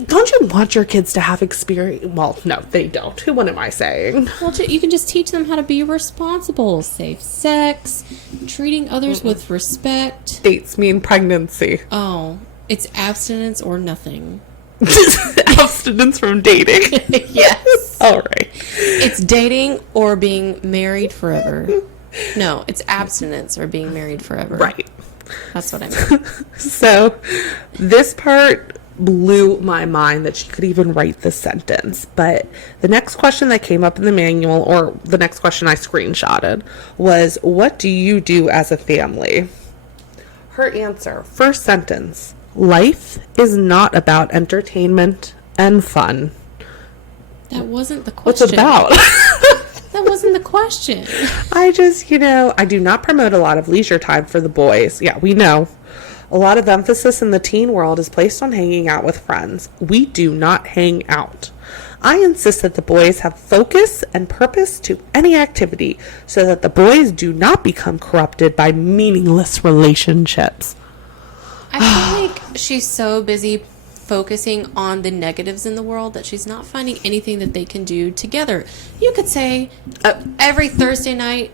don't you want your kids to have experience? Well, no, they don't. What am I saying? Well, you can just teach them how to be responsible, safe sex, treating others with respect. Dates mean pregnancy. Oh, it's abstinence or nothing. Abstinence from dating. Yes. All right. It's dating or being married forever. No, it's abstinence or being married forever. Right. That's what I mean. So, this part blew my mind that she could even write this sentence. But the next question that came up in the manual, or the next question I screenshotted, was, what do you do as a family? Her answer, first sentence, life is not about entertainment and fun. That wasn't the What's question. it about? That wasn't the question. I just, I do not promote a lot of leisure time for the boys. Yeah, we know. A lot of emphasis in the teen world is placed on hanging out with friends. We do not hang out. I insist that the boys have focus and purpose to any activity so that the boys do not become corrupted by meaningless relationships. I feel like she's so busy focusing on the negatives in the world that she's not finding anything that they can do together. You could say every Thursday night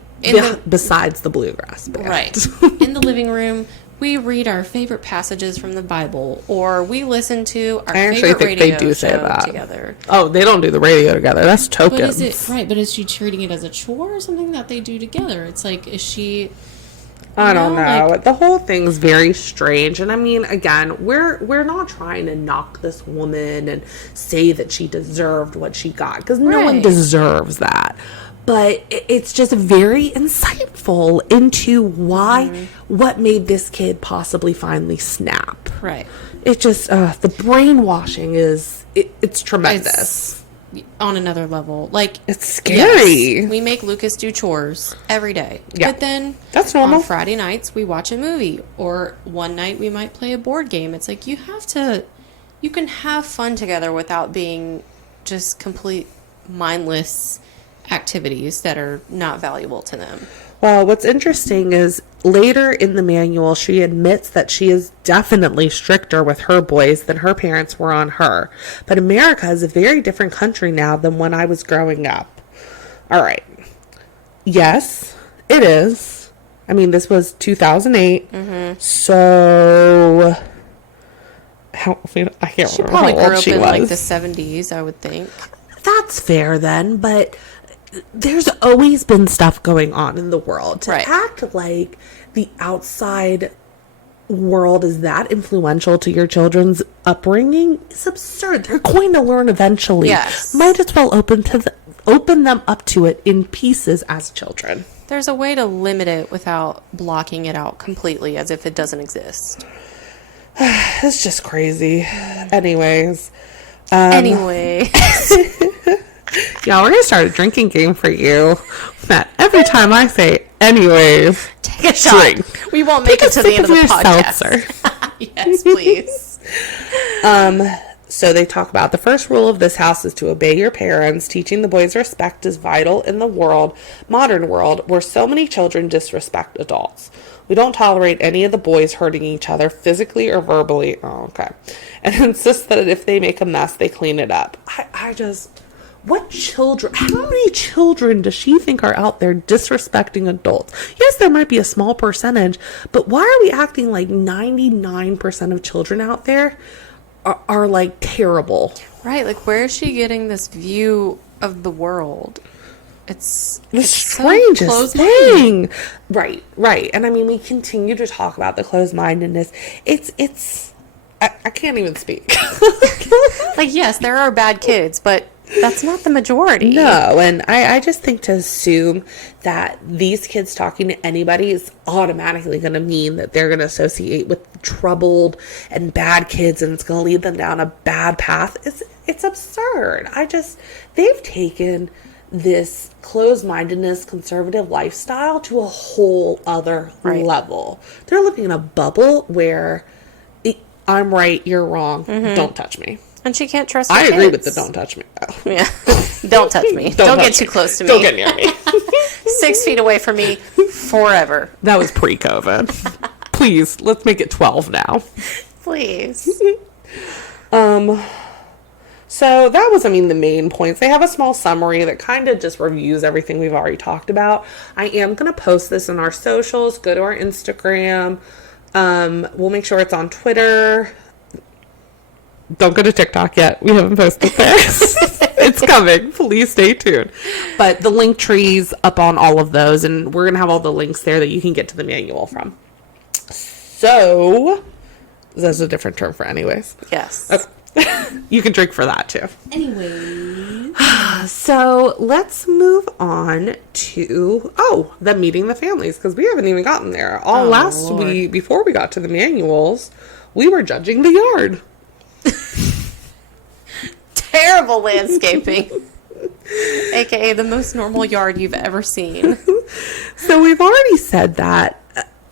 Besides the bluegrass band. right, in the living room, we read our favorite passages from the Bible, or we listen to our favorite radio show together. Oh, they don't do the radio together. That's But tokens. is it right? But is she treating it as a chore or something that they do together? It's like, is she? I don't know, know. like- The whole thing's very strange. And I mean, again, we're not trying to knock this woman and say that she deserved what she got, because no one Right. deserves that. But it's just very insightful into why, what made this kid possibly finally snap. Right. It just, the brainwashing it's tremendous. It's on another level. Like, It's scary. yes, we make Lucas do chores every day. Yeah. But then That's normal. on Friday nights we watch a movie, or one night we might play a board game. It's like you can have fun together without being just complete mindless activities that are not valuable to them. Well, what's interesting is later in the manual, she admits that she is definitely stricter with her boys than her parents were on her. But America is a very different country now than when I was growing up. All right. Yes, it is. I mean, this was 2008. So, I can't She remember probably how old grew up she in was. like the 70s, I would think. That's fair then, but there's always been stuff going on in the world. To Right. act like the outside world is that influential to your children's upbringing is absurd. They're going to learn eventually. Yes. Might as well open them up to it in pieces as children. There's a way to limit it without blocking it out completely as if it doesn't exist. It's just crazy. Anyways. Anyway. Yeah, we're going to start a drinking game for you. That every time I say, anyways, Take a shot. drink. We won't make it to the end of the your podcast. seltzer. Yes, please. So they talk about the first rule of this house is to obey your parents. Teaching the boys respect is vital in the modern world, where so many children disrespect adults. We don't tolerate any of the boys hurting each other physically or verbally. Oh, okay. And insist that if they make a mess, they clean it up. What children, how many children does she think are out there disrespecting adults? Yes, there might be a small percentage, but why are we acting like 99% of children out there are like terrible? Right, like where is she getting this view of the world? It's The so strangest close-minded. thing. Right. And I mean, we continue to talk about the closed-mindedness. I can't even speak. Like, yes, there are bad kids, but that's not the majority. No, and I just think to assume that these kids talking to anybody is automatically going to mean that they're going to associate with troubled and bad kids and it's going to lead them down a bad path. It's absurd. They've taken this closed-mindedness, conservative lifestyle to a whole other level. They're living in a bubble where I'm right, you're wrong, don't touch me. And she can't trust her I agree with kids. the don't touch me. Yeah. Don't touch me. Don't get too close to me. Don't get near me. 6 feet away from me forever. That was pre-COVID. Please, let's make it 12 now. Please. So that was, the main points. They have a small summary that kind of just reviews everything we've already talked about. I am going to post this in our socials. Go to our Instagram. We'll make sure it's on Twitter. Don't go to TikTok yet. We haven't posted this. It's coming. Please stay tuned. But the link tree's up on all of those, and we're going to have all the links there that you can get to the manual from. So, that's a different term for anyways. Yes. Okay. You can drink for that too. Anyway. So let's move on to them meeting the families, because we haven't even gotten there. Lord. Before we got to the manuals, we were judging the yard. Terrible landscaping. AKA the most normal yard you've ever seen. So we've already said that.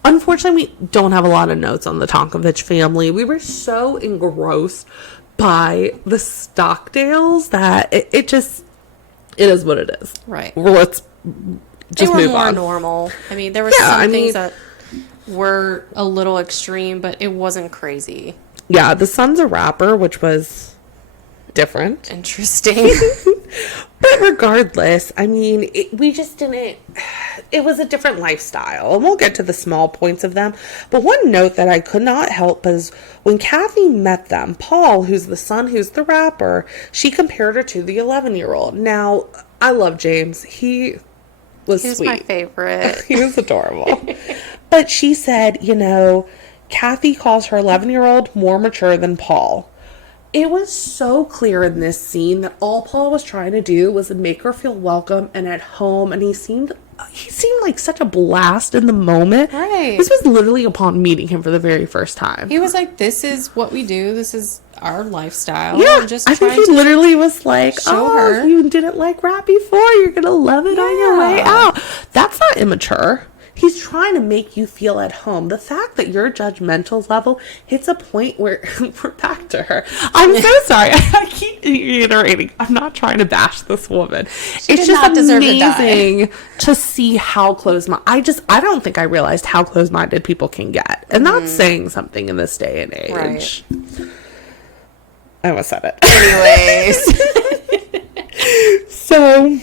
Unfortunately, we don't have a lot of notes on the Tonkovic family. We were so engrossed by the Stockdales that it is what it is. Right. Let's just they were move more on. normal. There were some things that were a little extreme, but it wasn't crazy. Yeah, the son's a rapper, which was different. Interesting. But regardless, we just didn't, it was a different lifestyle. And we'll get to the small points of them. But one note that I could not help is when Kathy met them, Paul, who's the son, who's the rapper, she compared her to the 11-year-old. Now, I love James. He was He was sweet. my favorite. He was adorable. But she said, Kathy calls her 11-year-old more mature than Paul. It was so clear in this scene that all Paul was trying to do was make her feel welcome and at home, and he seemed like such a blast in the moment. Right. This was literally upon meeting him for the very first time. He was like, this is what we do. This is our lifestyle. Yeah, I'm just I think trying he literally was like, show "Oh, her." if you didn't like rap before, you're gonna love it on your way Yeah. out." That's not immature. He's trying to make you feel at home. The fact that your judgmental level hits a point where we're back to her. I'm so sorry. I keep reiterating. I'm not trying to bash this woman. It's just amazing to see how I don't think I realized how close-minded people can get. And that's saying something in this day and age. Right. I almost said it. Anyways. So,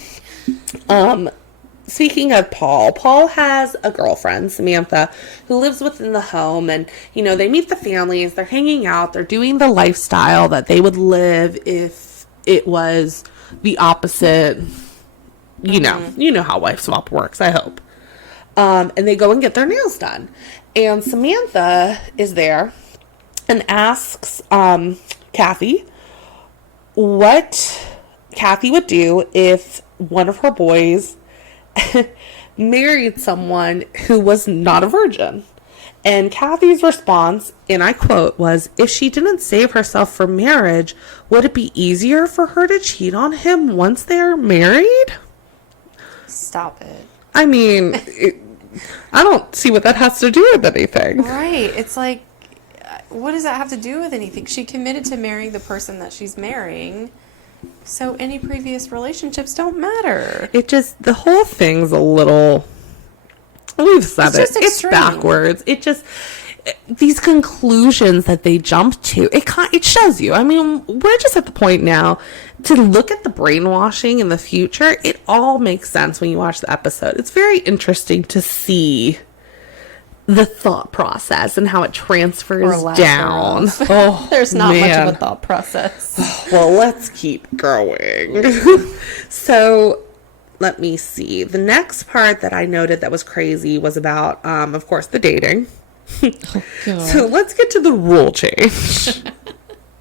speaking of Paul has a girlfriend, Samantha, who lives within the home, and, you know, they meet the families, they're hanging out, they're doing the lifestyle that they would live if it was the opposite. You know how wife swap works, I hope. And they go and get their nails done. And Samantha is there and asks, Kathy what Kathy would do if one of her boys married someone who was not a virgin. And Kathy's response, and I quote, was, if she didn't save herself for marriage, would it be easier for her to cheat on him once they're married? Stop it. I mean, I don't see what that has to do with anything. Right. It's like, what does that have to do with anything? She committed to marrying the person that she's marrying, so any previous relationships don't matter. The whole thing's a little, we've said It's it, just it's backwards. These conclusions that they jump to, it shows you. I mean, we're just at the point now to look at the brainwashing in the future. It all makes sense when you watch the episode. It's very interesting to see the thought process and how it transfers down. Oh, there's not much of a thought process. Well, let's keep going. So, let me see. The next part that I noted that was crazy was about, of course, the dating. Oh, God. So, let's get to the rule change.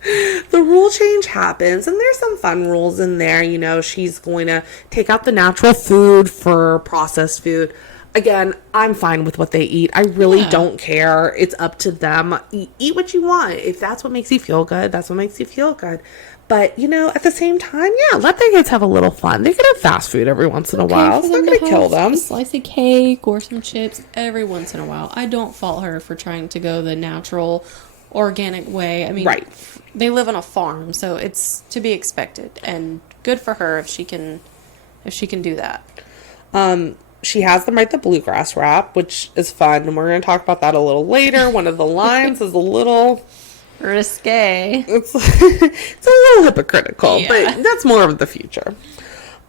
The rule change happens, and there's some fun rules in there. You know, she's going to take out the natural food for processed food. Again, I'm fine with what they eat. I really don't care. It's up to them. Eat what you want. If that's what makes you feel good, that's what makes you feel good. But, you know, at the same time, let the kids have a little fun. They can have fast food every once in a while. It's not going to kill them. A slice of cake or some chips every once in a while. I don't fault her for trying to go the natural, organic way. I mean, they live on a farm, so it's to be expected. And good for her if she can do that. She has them write the bluegrass rap, which is fun, and we're going to talk about that a little later. One of the lines is a little risque. It's a little hypocritical, but that's more of the future.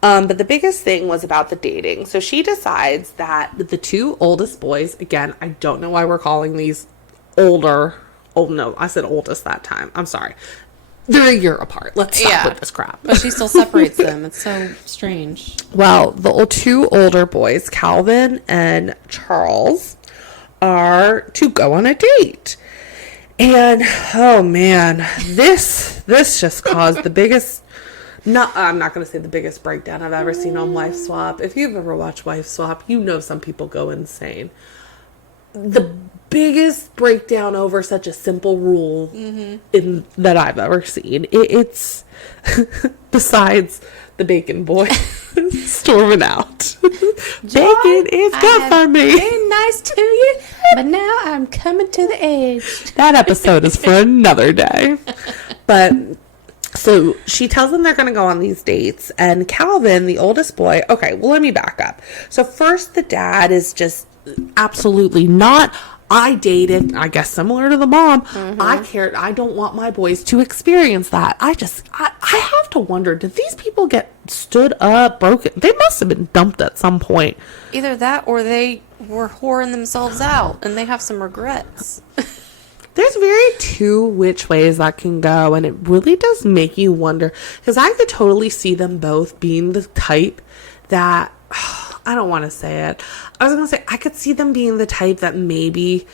But the biggest thing was about the dating. So she decides that the two oldest boys, again, I don't know why we're calling these older. Oh, no, I said oldest that time. I'm sorry. They're a year apart. Let's stop with this crap. But she still separates them. It's so strange. Well, the two older boys, Calvin and Charles, are to go on a date. And, oh man, this just caused the biggest, I'm not going to say the biggest breakdown I've ever seen on Wife Swap. If you've ever watched Wife Swap, you know some people go insane. The biggest breakdown over such a simple rule that I've ever seen. It's besides the bacon boy storming out. Bacon is good for me. Been nice to you, but now I'm coming to the edge. That episode is for another day. But so she tells them they're going to go on these dates, and Calvin, the oldest boy, okay, well, let me back up. So first, the dad is just absolutely not. I dated, I guess similar to the mom. I don't want my boys to experience that. I have to wonder, did these people get stood up, broken? They must have been dumped at some point. Either that or they were whoring themselves out and they have some regrets. There's very two which ways that can go, and it really does make you wonder, because I could totally see them both being the type that, I don't want to say it. I was going to say, I could see them being the type that maybe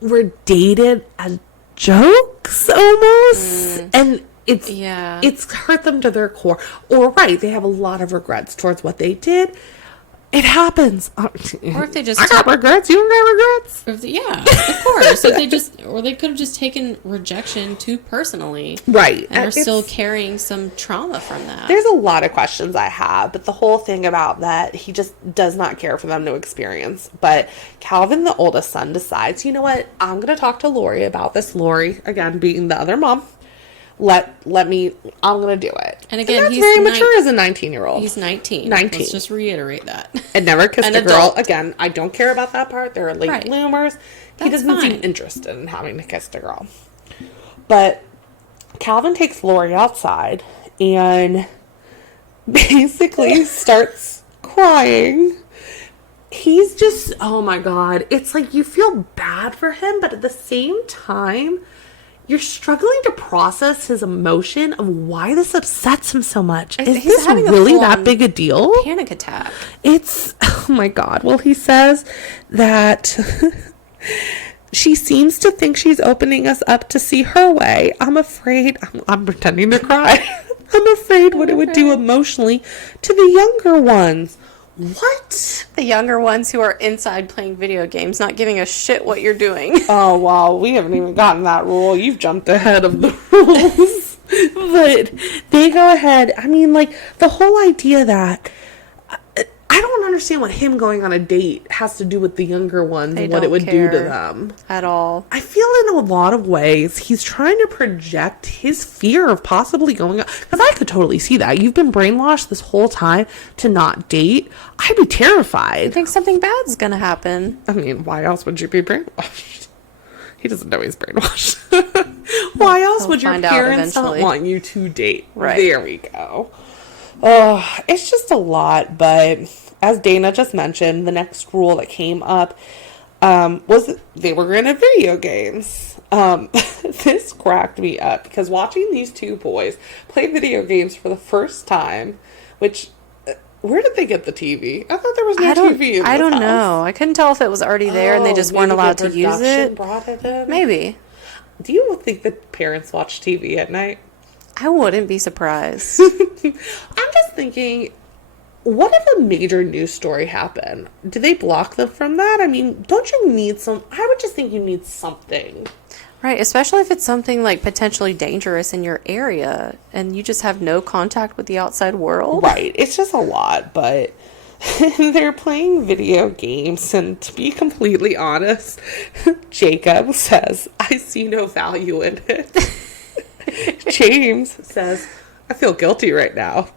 were dated as jokes almost. And it's hurt them to their core. Or, right, they have a lot of regrets towards what they did. It happens. Or if they just I got regrets. You don't have regrets. Yeah, of course. If they just, or they could have just taken rejection too personally, Right. And are still carrying some trauma from that. There's a lot of questions I have, but the whole thing about that, he just does not care for them to experience. But Calvin, the oldest son, decides, you know what? I'm going to talk to Lori about this. Lori, again, being the other mom. I'm gonna do it. And again, that's he's very mature as a 19-year-old. He's 19. 19. Let's just reiterate that. And never kissed An a girl. adult. Again, I don't care about that part. There are late Right. bloomers. He That's doesn't seem fine. interested in having to kiss a girl. But Calvin takes Lori outside and basically starts crying. He's just, oh my God. It's like you feel bad for him, but at the same time, you're struggling to process his emotion of why this upsets him so much. Is He's this having a really that full-on big a deal? Panic attack. It's, oh my God. Well, he says that she seems to think she's opening us up to see her way. I'm afraid, I'm pretending to cry. I'm afraid what it would do emotionally to the younger ones. What? The younger ones who are inside playing video games, not giving a shit what you're doing. Oh, wow. We haven't even gotten that rule. You've jumped ahead of the rules. But they go ahead. I mean, like, the whole idea that I don't understand what him going on a date has to do with the younger ones and what it would do to them. At all. I feel in a lot of ways he's trying to project his fear of possibly going on. Because I could totally see that. You've been brainwashed this whole time to not date. I'd be terrified. I think something bad's gonna happen. I mean, why else would you be brainwashed? He doesn't know he's brainwashed. Why else would your find out parents not eventually. want you to date? Right. There we go. Oh, it's just a lot, but as Dana just mentioned, the next rule that came up was they were going to video games. This cracked me up because watching these two boys play video games for the first time, which where did they get the TV? I thought there was no TV in I this don't house. know. I couldn't tell if it was already there and they just weren't Maybe allowed the to use production it. Brought it in? Maybe. Do you think that parents watch TV at night? I wouldn't be surprised. I'm just thinking, what if a major news story happened? Do they block them from that? I mean, don't you need some? I would just think you need something. Right, especially if it's something like potentially dangerous in your area and you just have no contact with the outside world. Right. It's just a lot, but they're playing video games, and to be completely honest, Jacob says, I see no value in it. James says, I feel guilty right now,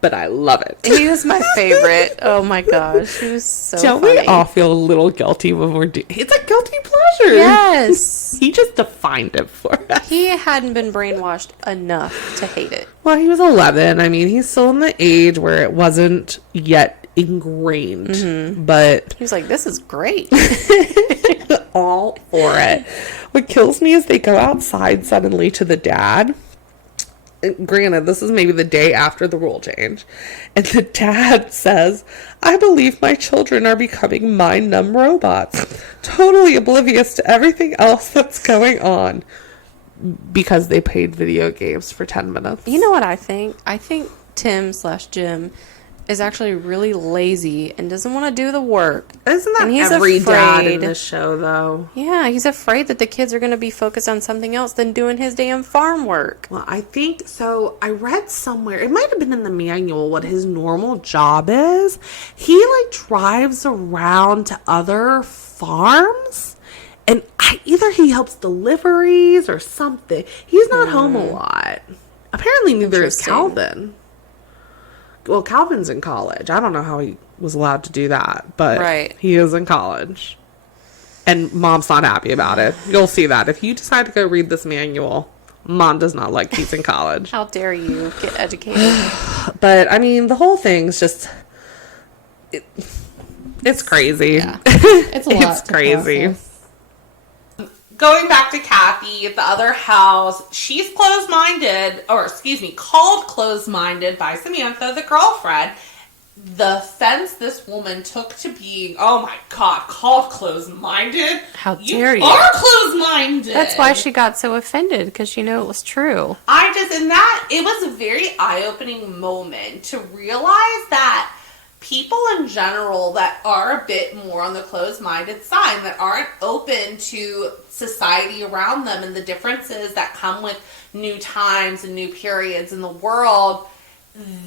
but I love it. He was my favorite. Oh my gosh, he was so Don't funny. we all feel a little guilty when we're doing it's a guilty pleasure. Yes. He just defined it for us. He hadn't been brainwashed enough to hate it. Well, he was 11. I mean, he's still in the age where it wasn't yet ingrained. But He was like, this is great. all for it. What kills me is they go outside suddenly to the dad. Granted, this is maybe the day after the rule change. And the dad says, I believe my children are becoming mind-numb robots, totally oblivious to everything else that's going on because they played video games for 10 minutes. You know what I think? I think Tim/Jim is actually really lazy and doesn't want to do the work. Isn't that And he's every dad in afraid. this show, though? Yeah, he's afraid that the kids are going to be focused on something else than doing his damn farm work. Well, I think so. I read somewhere, it might have been in the manual, what his normal job is. He like drives around to other farms, and either he helps deliveries or something. He's not home a lot. Apparently, neither is Interesting. Calvin. Well, Calvin's in college. I don't know how he was allowed to do that, but Right. he is in college. And Mom's not happy about it. You'll see that. If you decide to go read this manual, Mom does not like he's in college. How dare you get educated? But, I mean, the whole thing's just... it's crazy. Yeah. It's a lot. It's to crazy. process. Going back to Kathy at the other house, she's closed-minded, or excuse me, called closed-minded by Samantha, the girlfriend. The offense this woman took to being, oh my God, called closed-minded? How dare you. You are closed-minded. That's why she got so offended, because she knew it was true. It was a very eye-opening moment to realize that people in general that are a bit more on the closed-minded side, that aren't open to society around them and the differences that come with new times and new periods in the world,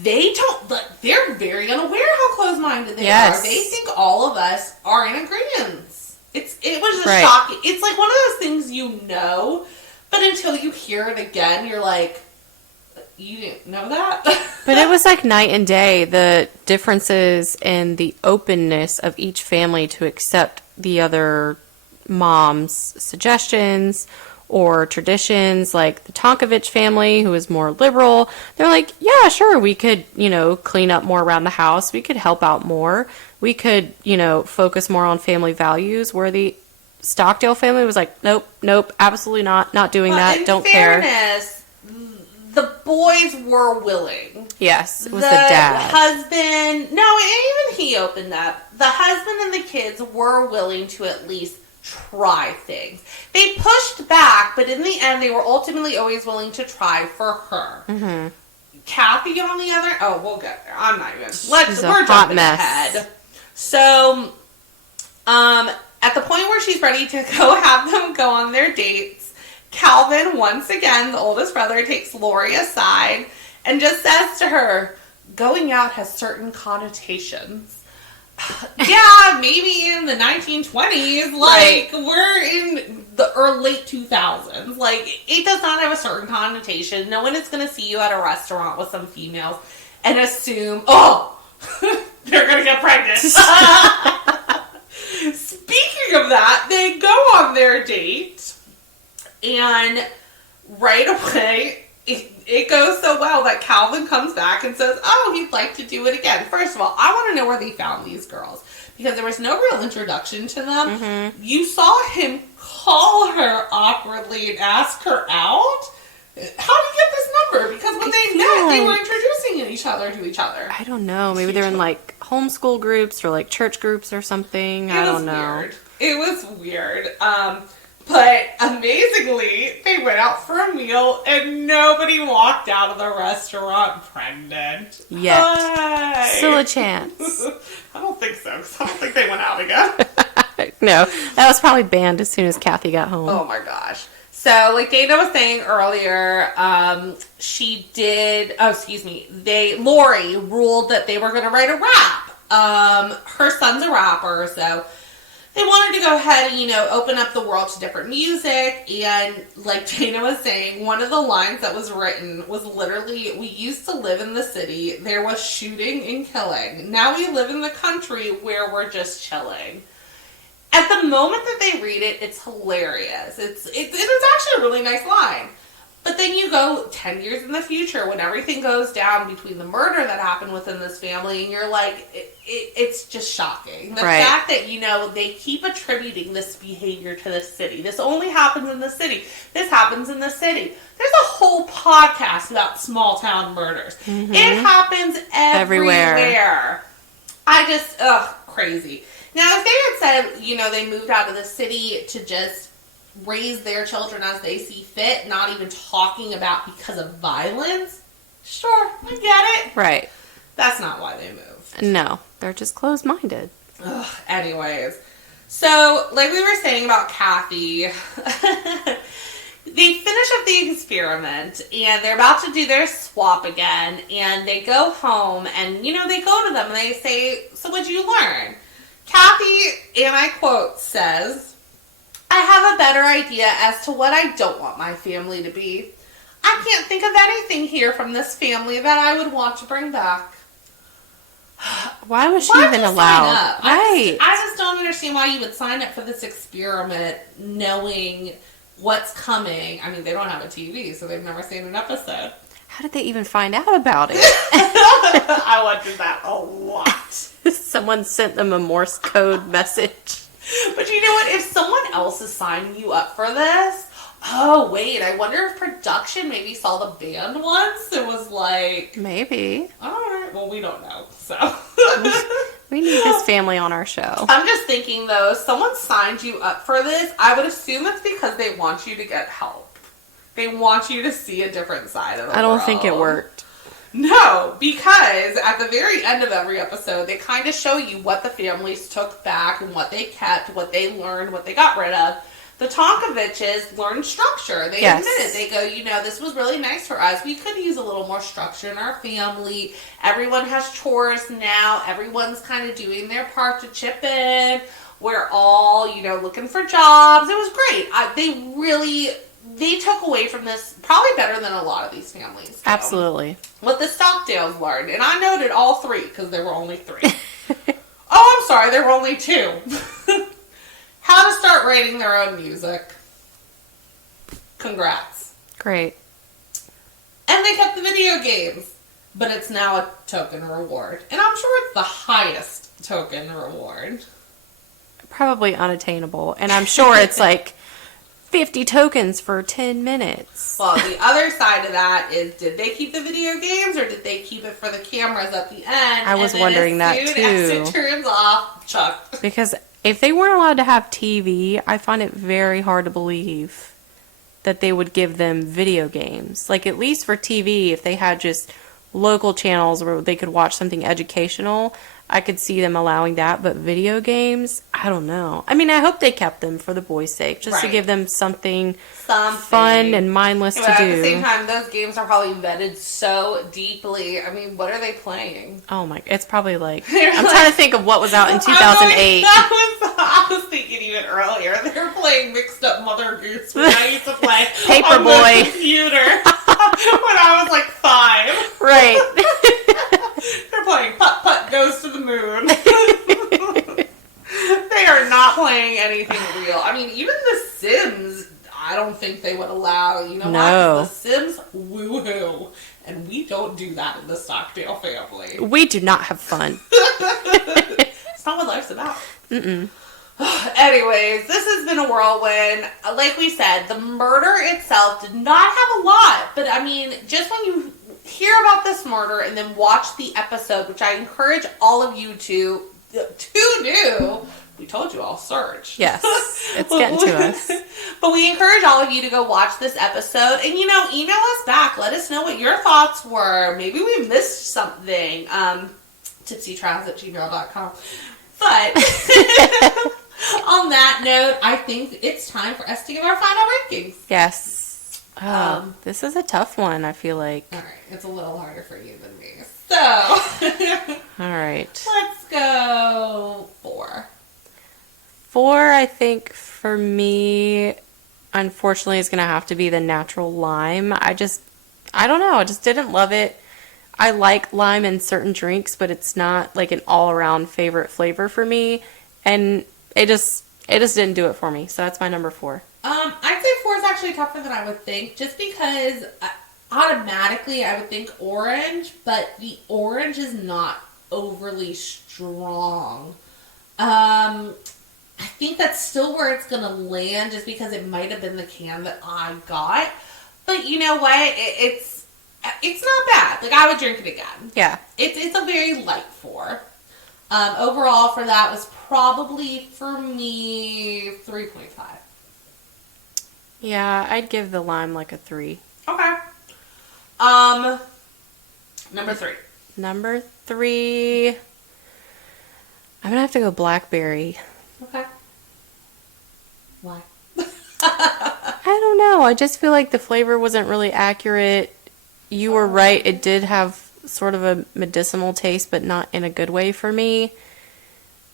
they're very unaware how closed-minded they are. They think all of us are in agreement. It was just shocking. It's like one of those things but until you hear it again, you're like, you didn't know that? But it was like night and day, the differences in the openness of each family to accept the other mom's suggestions or traditions. Like the Tonkovic family, who is more liberal, they're like, yeah, sure, we could, clean up more around the house. We could help out more. We could, focus more on family values, where the Stockdale family was like, nope, absolutely not doing that, don't care. The boys were willing. Yes, it was the dad. The husband, no, and even he opened up. The husband and the kids were willing to at least try things. They pushed back, but in the end, they were ultimately always willing to try for her. Mm-hmm. Kathy, on the other, we'll get there. I'm not even. We're jumping ahead. So, at the point where she's ready to go have them go on their dates, Calvin, once again, the oldest brother, takes Lori aside and just says to her, going out has certain connotations. Yeah, maybe in the 1920s, we're in the late 2000s. It does not have a certain connotation. No one is going to see you at a restaurant with some females and assume, they're going to get pregnant. Speaking of that, they go on their date. And right away, it goes so well that Calvin comes back and says, he'd like to do it again. First of all, I want to know where they found these girls, because there was no real introduction to them. Mm-hmm. You saw him call her awkwardly and ask her out. How did you get this number? Because when they met, they were introducing each other to each other. I don't know. Maybe they're in homeschool groups or church groups or something. I don't know. Weird. It was weird. But amazingly, they went out for a meal and nobody walked out of the restaurant pregnant. Yet. Still a chance. I don't think so, because I don't think they went out again. No, that was probably banned as soon as Kathy got home. Oh my gosh. So, like Dana was saying earlier, Lori ruled that they were going to write a rap. Her son's a rapper, so they wanted to go ahead and, open up the world to different music. And like Dana was saying, one of the lines that was written was literally, we used to live in the city. There was shooting and killing. Now we live in the country where we're just chilling. At the moment that they read it, it's hilarious. It's actually a really nice line. But then you go 10 years in the future when everything goes down between the murder that happened within this family, and you're like, it's just shocking. The fact that, they keep attributing this behavior to the city. This only happens in the city. This happens in the city. There's a whole podcast about small town murders. Mm-hmm. It happens everywhere. Crazy. Now, if they had said, they moved out of the city to just raise their children as they see fit, not even talking about because of violence, sure, I get it. Right. That's not why they moved. No, they're just closed-minded. Anyways, so like we were saying about Kathy, they finish up the experiment and they're about to do their swap again, and they go home and, they go to them and they say, so what'd you learn? Kathy, and I quote, says, I have a better idea as to what I don't want my family to be. I can't think of anything here from this family that I would want to bring back. Why was she even allowed? Right. I just don't understand why you would sign up for this experiment knowing what's coming. I mean, they don't have a TV, so they've never seen an episode. How did they even find out about it? I wondered that a lot. Someone sent them a Morse code message. But you know what? If someone else is signing you up for this, I wonder if production maybe saw the band once and was like... Maybe. All right. Well, we don't know, so... We need this family on our show. I'm just thinking, though, if someone signed you up for this, I would assume it's because they want you to get help. They want you to see a different side of the world. I don't think it worked. No, because at the very end of every episode, they kind of show you what the families took back and what they kept, what they learned, what they got rid of. The Tonkoviches learned structure. They admitted, they go, this was really nice for us. We could use a little more structure in our family. Everyone has chores now. Everyone's kind of doing their part to chip in. We're all, looking for jobs. It was great. They took away from this probably better than a lot of these families. So. Absolutely. What the Stockdales learned. And I noted all three because there were only three. Oh, I'm sorry. There were only two. How to start writing their own music. Congrats. Great. And they kept the video games. But it's now a token reward. And I'm sure it's the highest token reward. Probably unattainable. And I'm sure it's like 50 tokens for 10 minutes. Well, the other side of that is, did they keep the video games or did they keep it for the cameras at the end? I was wondering that too. As it turns off, chucked. Because if they weren't allowed to have TV, I find it very hard to believe that they would give them video games. Like, at least for TV, if they had just local channels where they could watch something educational, I could see them allowing that. But video games, I don't know. I mean, I hope they kept them for the boys' sake, just to give them something fun and mindless to do. At the same time, those games are probably vetted so deeply. I mean, what are they playing? Oh my, it's probably like, I'm trying to think of what was out in 2008. I was thinking even earlier. They were playing mixed up Mother Goose, which I used to play on Paperboy the computer when I was like 5. Right. They're playing Putt Putt Goes to the Moon. They are not playing anything real. I mean, even The Sims, I don't think they would allow. You know what? The Sims, woohoo. And we don't do that in the Stockdale family. We do not have fun. It's not what life's about. Mm-mm. Anyways, this has been a whirlwind. Like we said, the murder itself did not have a lot. But, I mean, just when you hear about this murder and then watch the episode, which I encourage all of you to do. We told you all, search. Yes, it's getting to us. But we encourage all of you to go watch this episode and, email us back. Let us know what your thoughts were. Maybe we missed something. tipsytrials@gmail.com. But on that note, I think it's time for us to give our final rankings. Yes. This is a tough one, I feel like. All right. It's a little harder for you than me. So. All right. Let's go 4. 4, I think, for me, unfortunately, is going to have to be the natural lime. I don't know. I just didn't love it. I like lime in certain drinks, but it's not like an all-around favorite flavor for me. And it just didn't do it for me. So that's my number 4. I'd say 4 is actually tougher than I would think, just because automatically I would think orange, but the orange is not overly strong. I think that's still where it's going to land, just because it might have been the can that I got. But you know what? It's not bad. Like, I would drink it again. Yeah. It's a very light 4. Overall for that was probably, for me, 3.5. Yeah, I'd give the lime like a 3. Okay. Number 3. Number 3, I'm going to have to go blackberry. Okay. Why? I don't know. I just feel like the flavor wasn't really accurate. You were right. It did have sort of a medicinal taste, but not in a good way for me.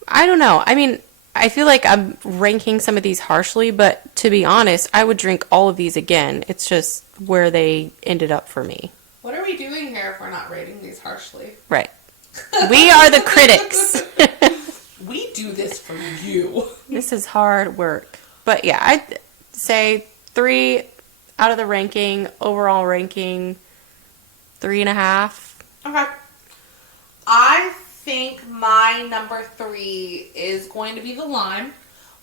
I don't know. I mean, I feel like I'm ranking some of these harshly, but to be honest, I would drink all of these again. It's just where they ended up for me. What are we doing here if we're not rating these harshly? Right. We are the critics. We do this for you. This is hard work. But yeah, I'd say 3 out of the ranking, overall ranking, 3.5. Okay. I think my number 3 is going to be the lime.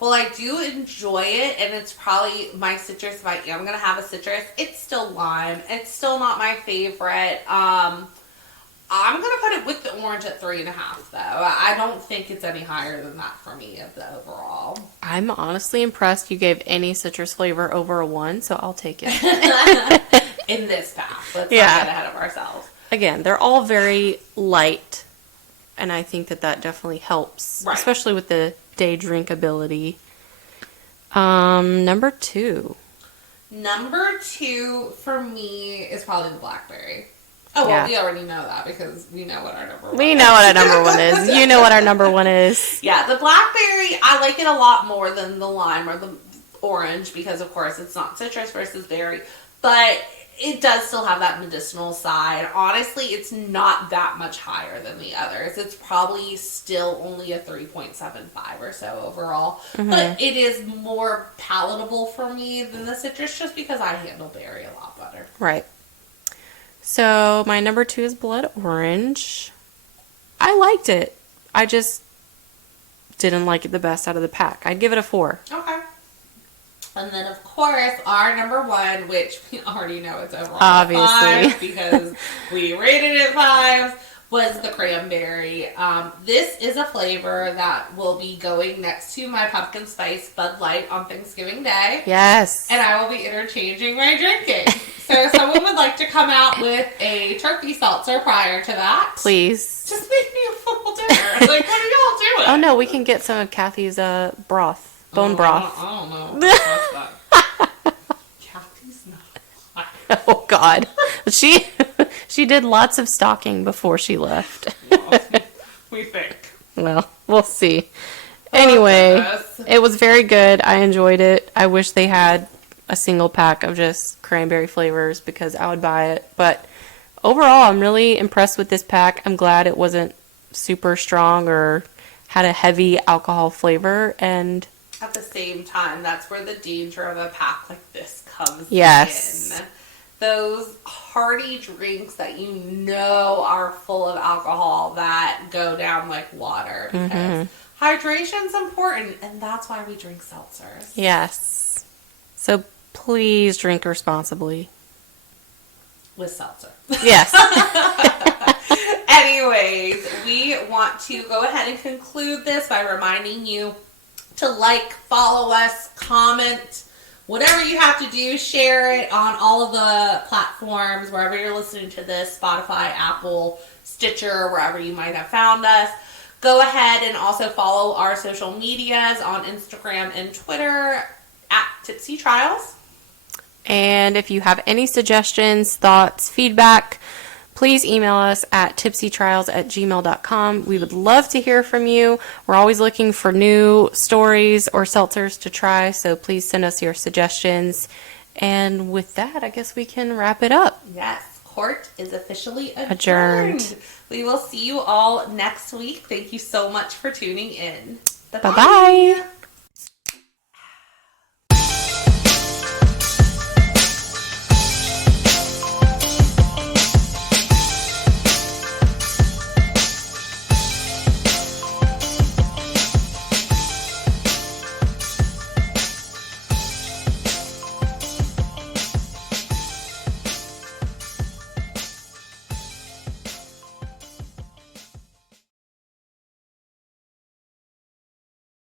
Well, I do enjoy it, and it's probably my citrus. If I am going to have a citrus, it's still lime. It's still not my favorite. I'm going to put it with the orange at 3.5, though. I don't think it's any higher than that for me of the overall. I'm honestly impressed you gave any citrus flavor over a 1, so I'll take it. In this path. Let's not get ahead of ourselves. again, they're all very light, and I think that definitely helps, Right. especially with the day drinkability. Number 2. Number 2 for me is probably the Blackberry. Oh, well, Yeah. we already know that because we know what our number 1 We is. know what our number 1 is. You know what our number 1 is. Yeah, the Blackberry, I like it a lot more than the lime or the orange because, of course, it's not citrus versus berry. But it does still have that medicinal side. Honestly, it's not that much higher than the others. It's probably still only a 3.75 or so overall. But it is more palatable for me than the citrus just because I handle berry a lot better. Right. So my number 2 is blood orange. I liked it. I just didn't like it the best out of the pack. I'd give it a 4. Okay. And then, of course, our number 1, which we already know it's overall Obviously. 5 because we rated it 5, was the cranberry. This is a flavor that will be going next to my pumpkin spice Bud Light on Thanksgiving Day. Yes. And I will be interchanging my drinking. So if someone would like to come out with a turkey seltzer prior to that, Please. just make me a full dinner. Like, what are y'all doing? Oh no, we can get some of Kathy's broth, bone broth. I don't know. What's that? Kathy's not hot. Oh God, she did lots of stocking before she left. We think. Well, we'll see. Anyway, goodness. it was very good. I enjoyed it. I wish they had a single pack of just cranberry flavors because I would buy it. But overall, I'm really impressed with this pack. I'm glad it wasn't super strong or had a heavy alcohol flavor. And At the same time, that's where the danger of a pack like this comes Yes. in. Those hearty drinks that you know are full of alcohol that go down like water. Because hydration's important, and that's why we drink seltzers. yes, so please drink responsibly. With seltzer. Yes. Anyways, we want to go ahead and conclude this by reminding you to like, follow us, comment, whatever you have to do, share it on all of the platforms, wherever you're listening to this, Spotify, Apple, Stitcher, wherever you might have found us. Go ahead and also follow our social medias on Instagram and Twitter at Tipsy Trials. And if you have any suggestions, thoughts, feedback, please email us at tipsytrials@gmail.com. We would love to hear from you. We're always looking for new stories or seltzers to try, so please send us your suggestions. And with that, I guess we can wrap it up. Yes, court is officially Adjourned. adjourned. We will see you all next week. Thank you so much for tuning in. Bye-bye.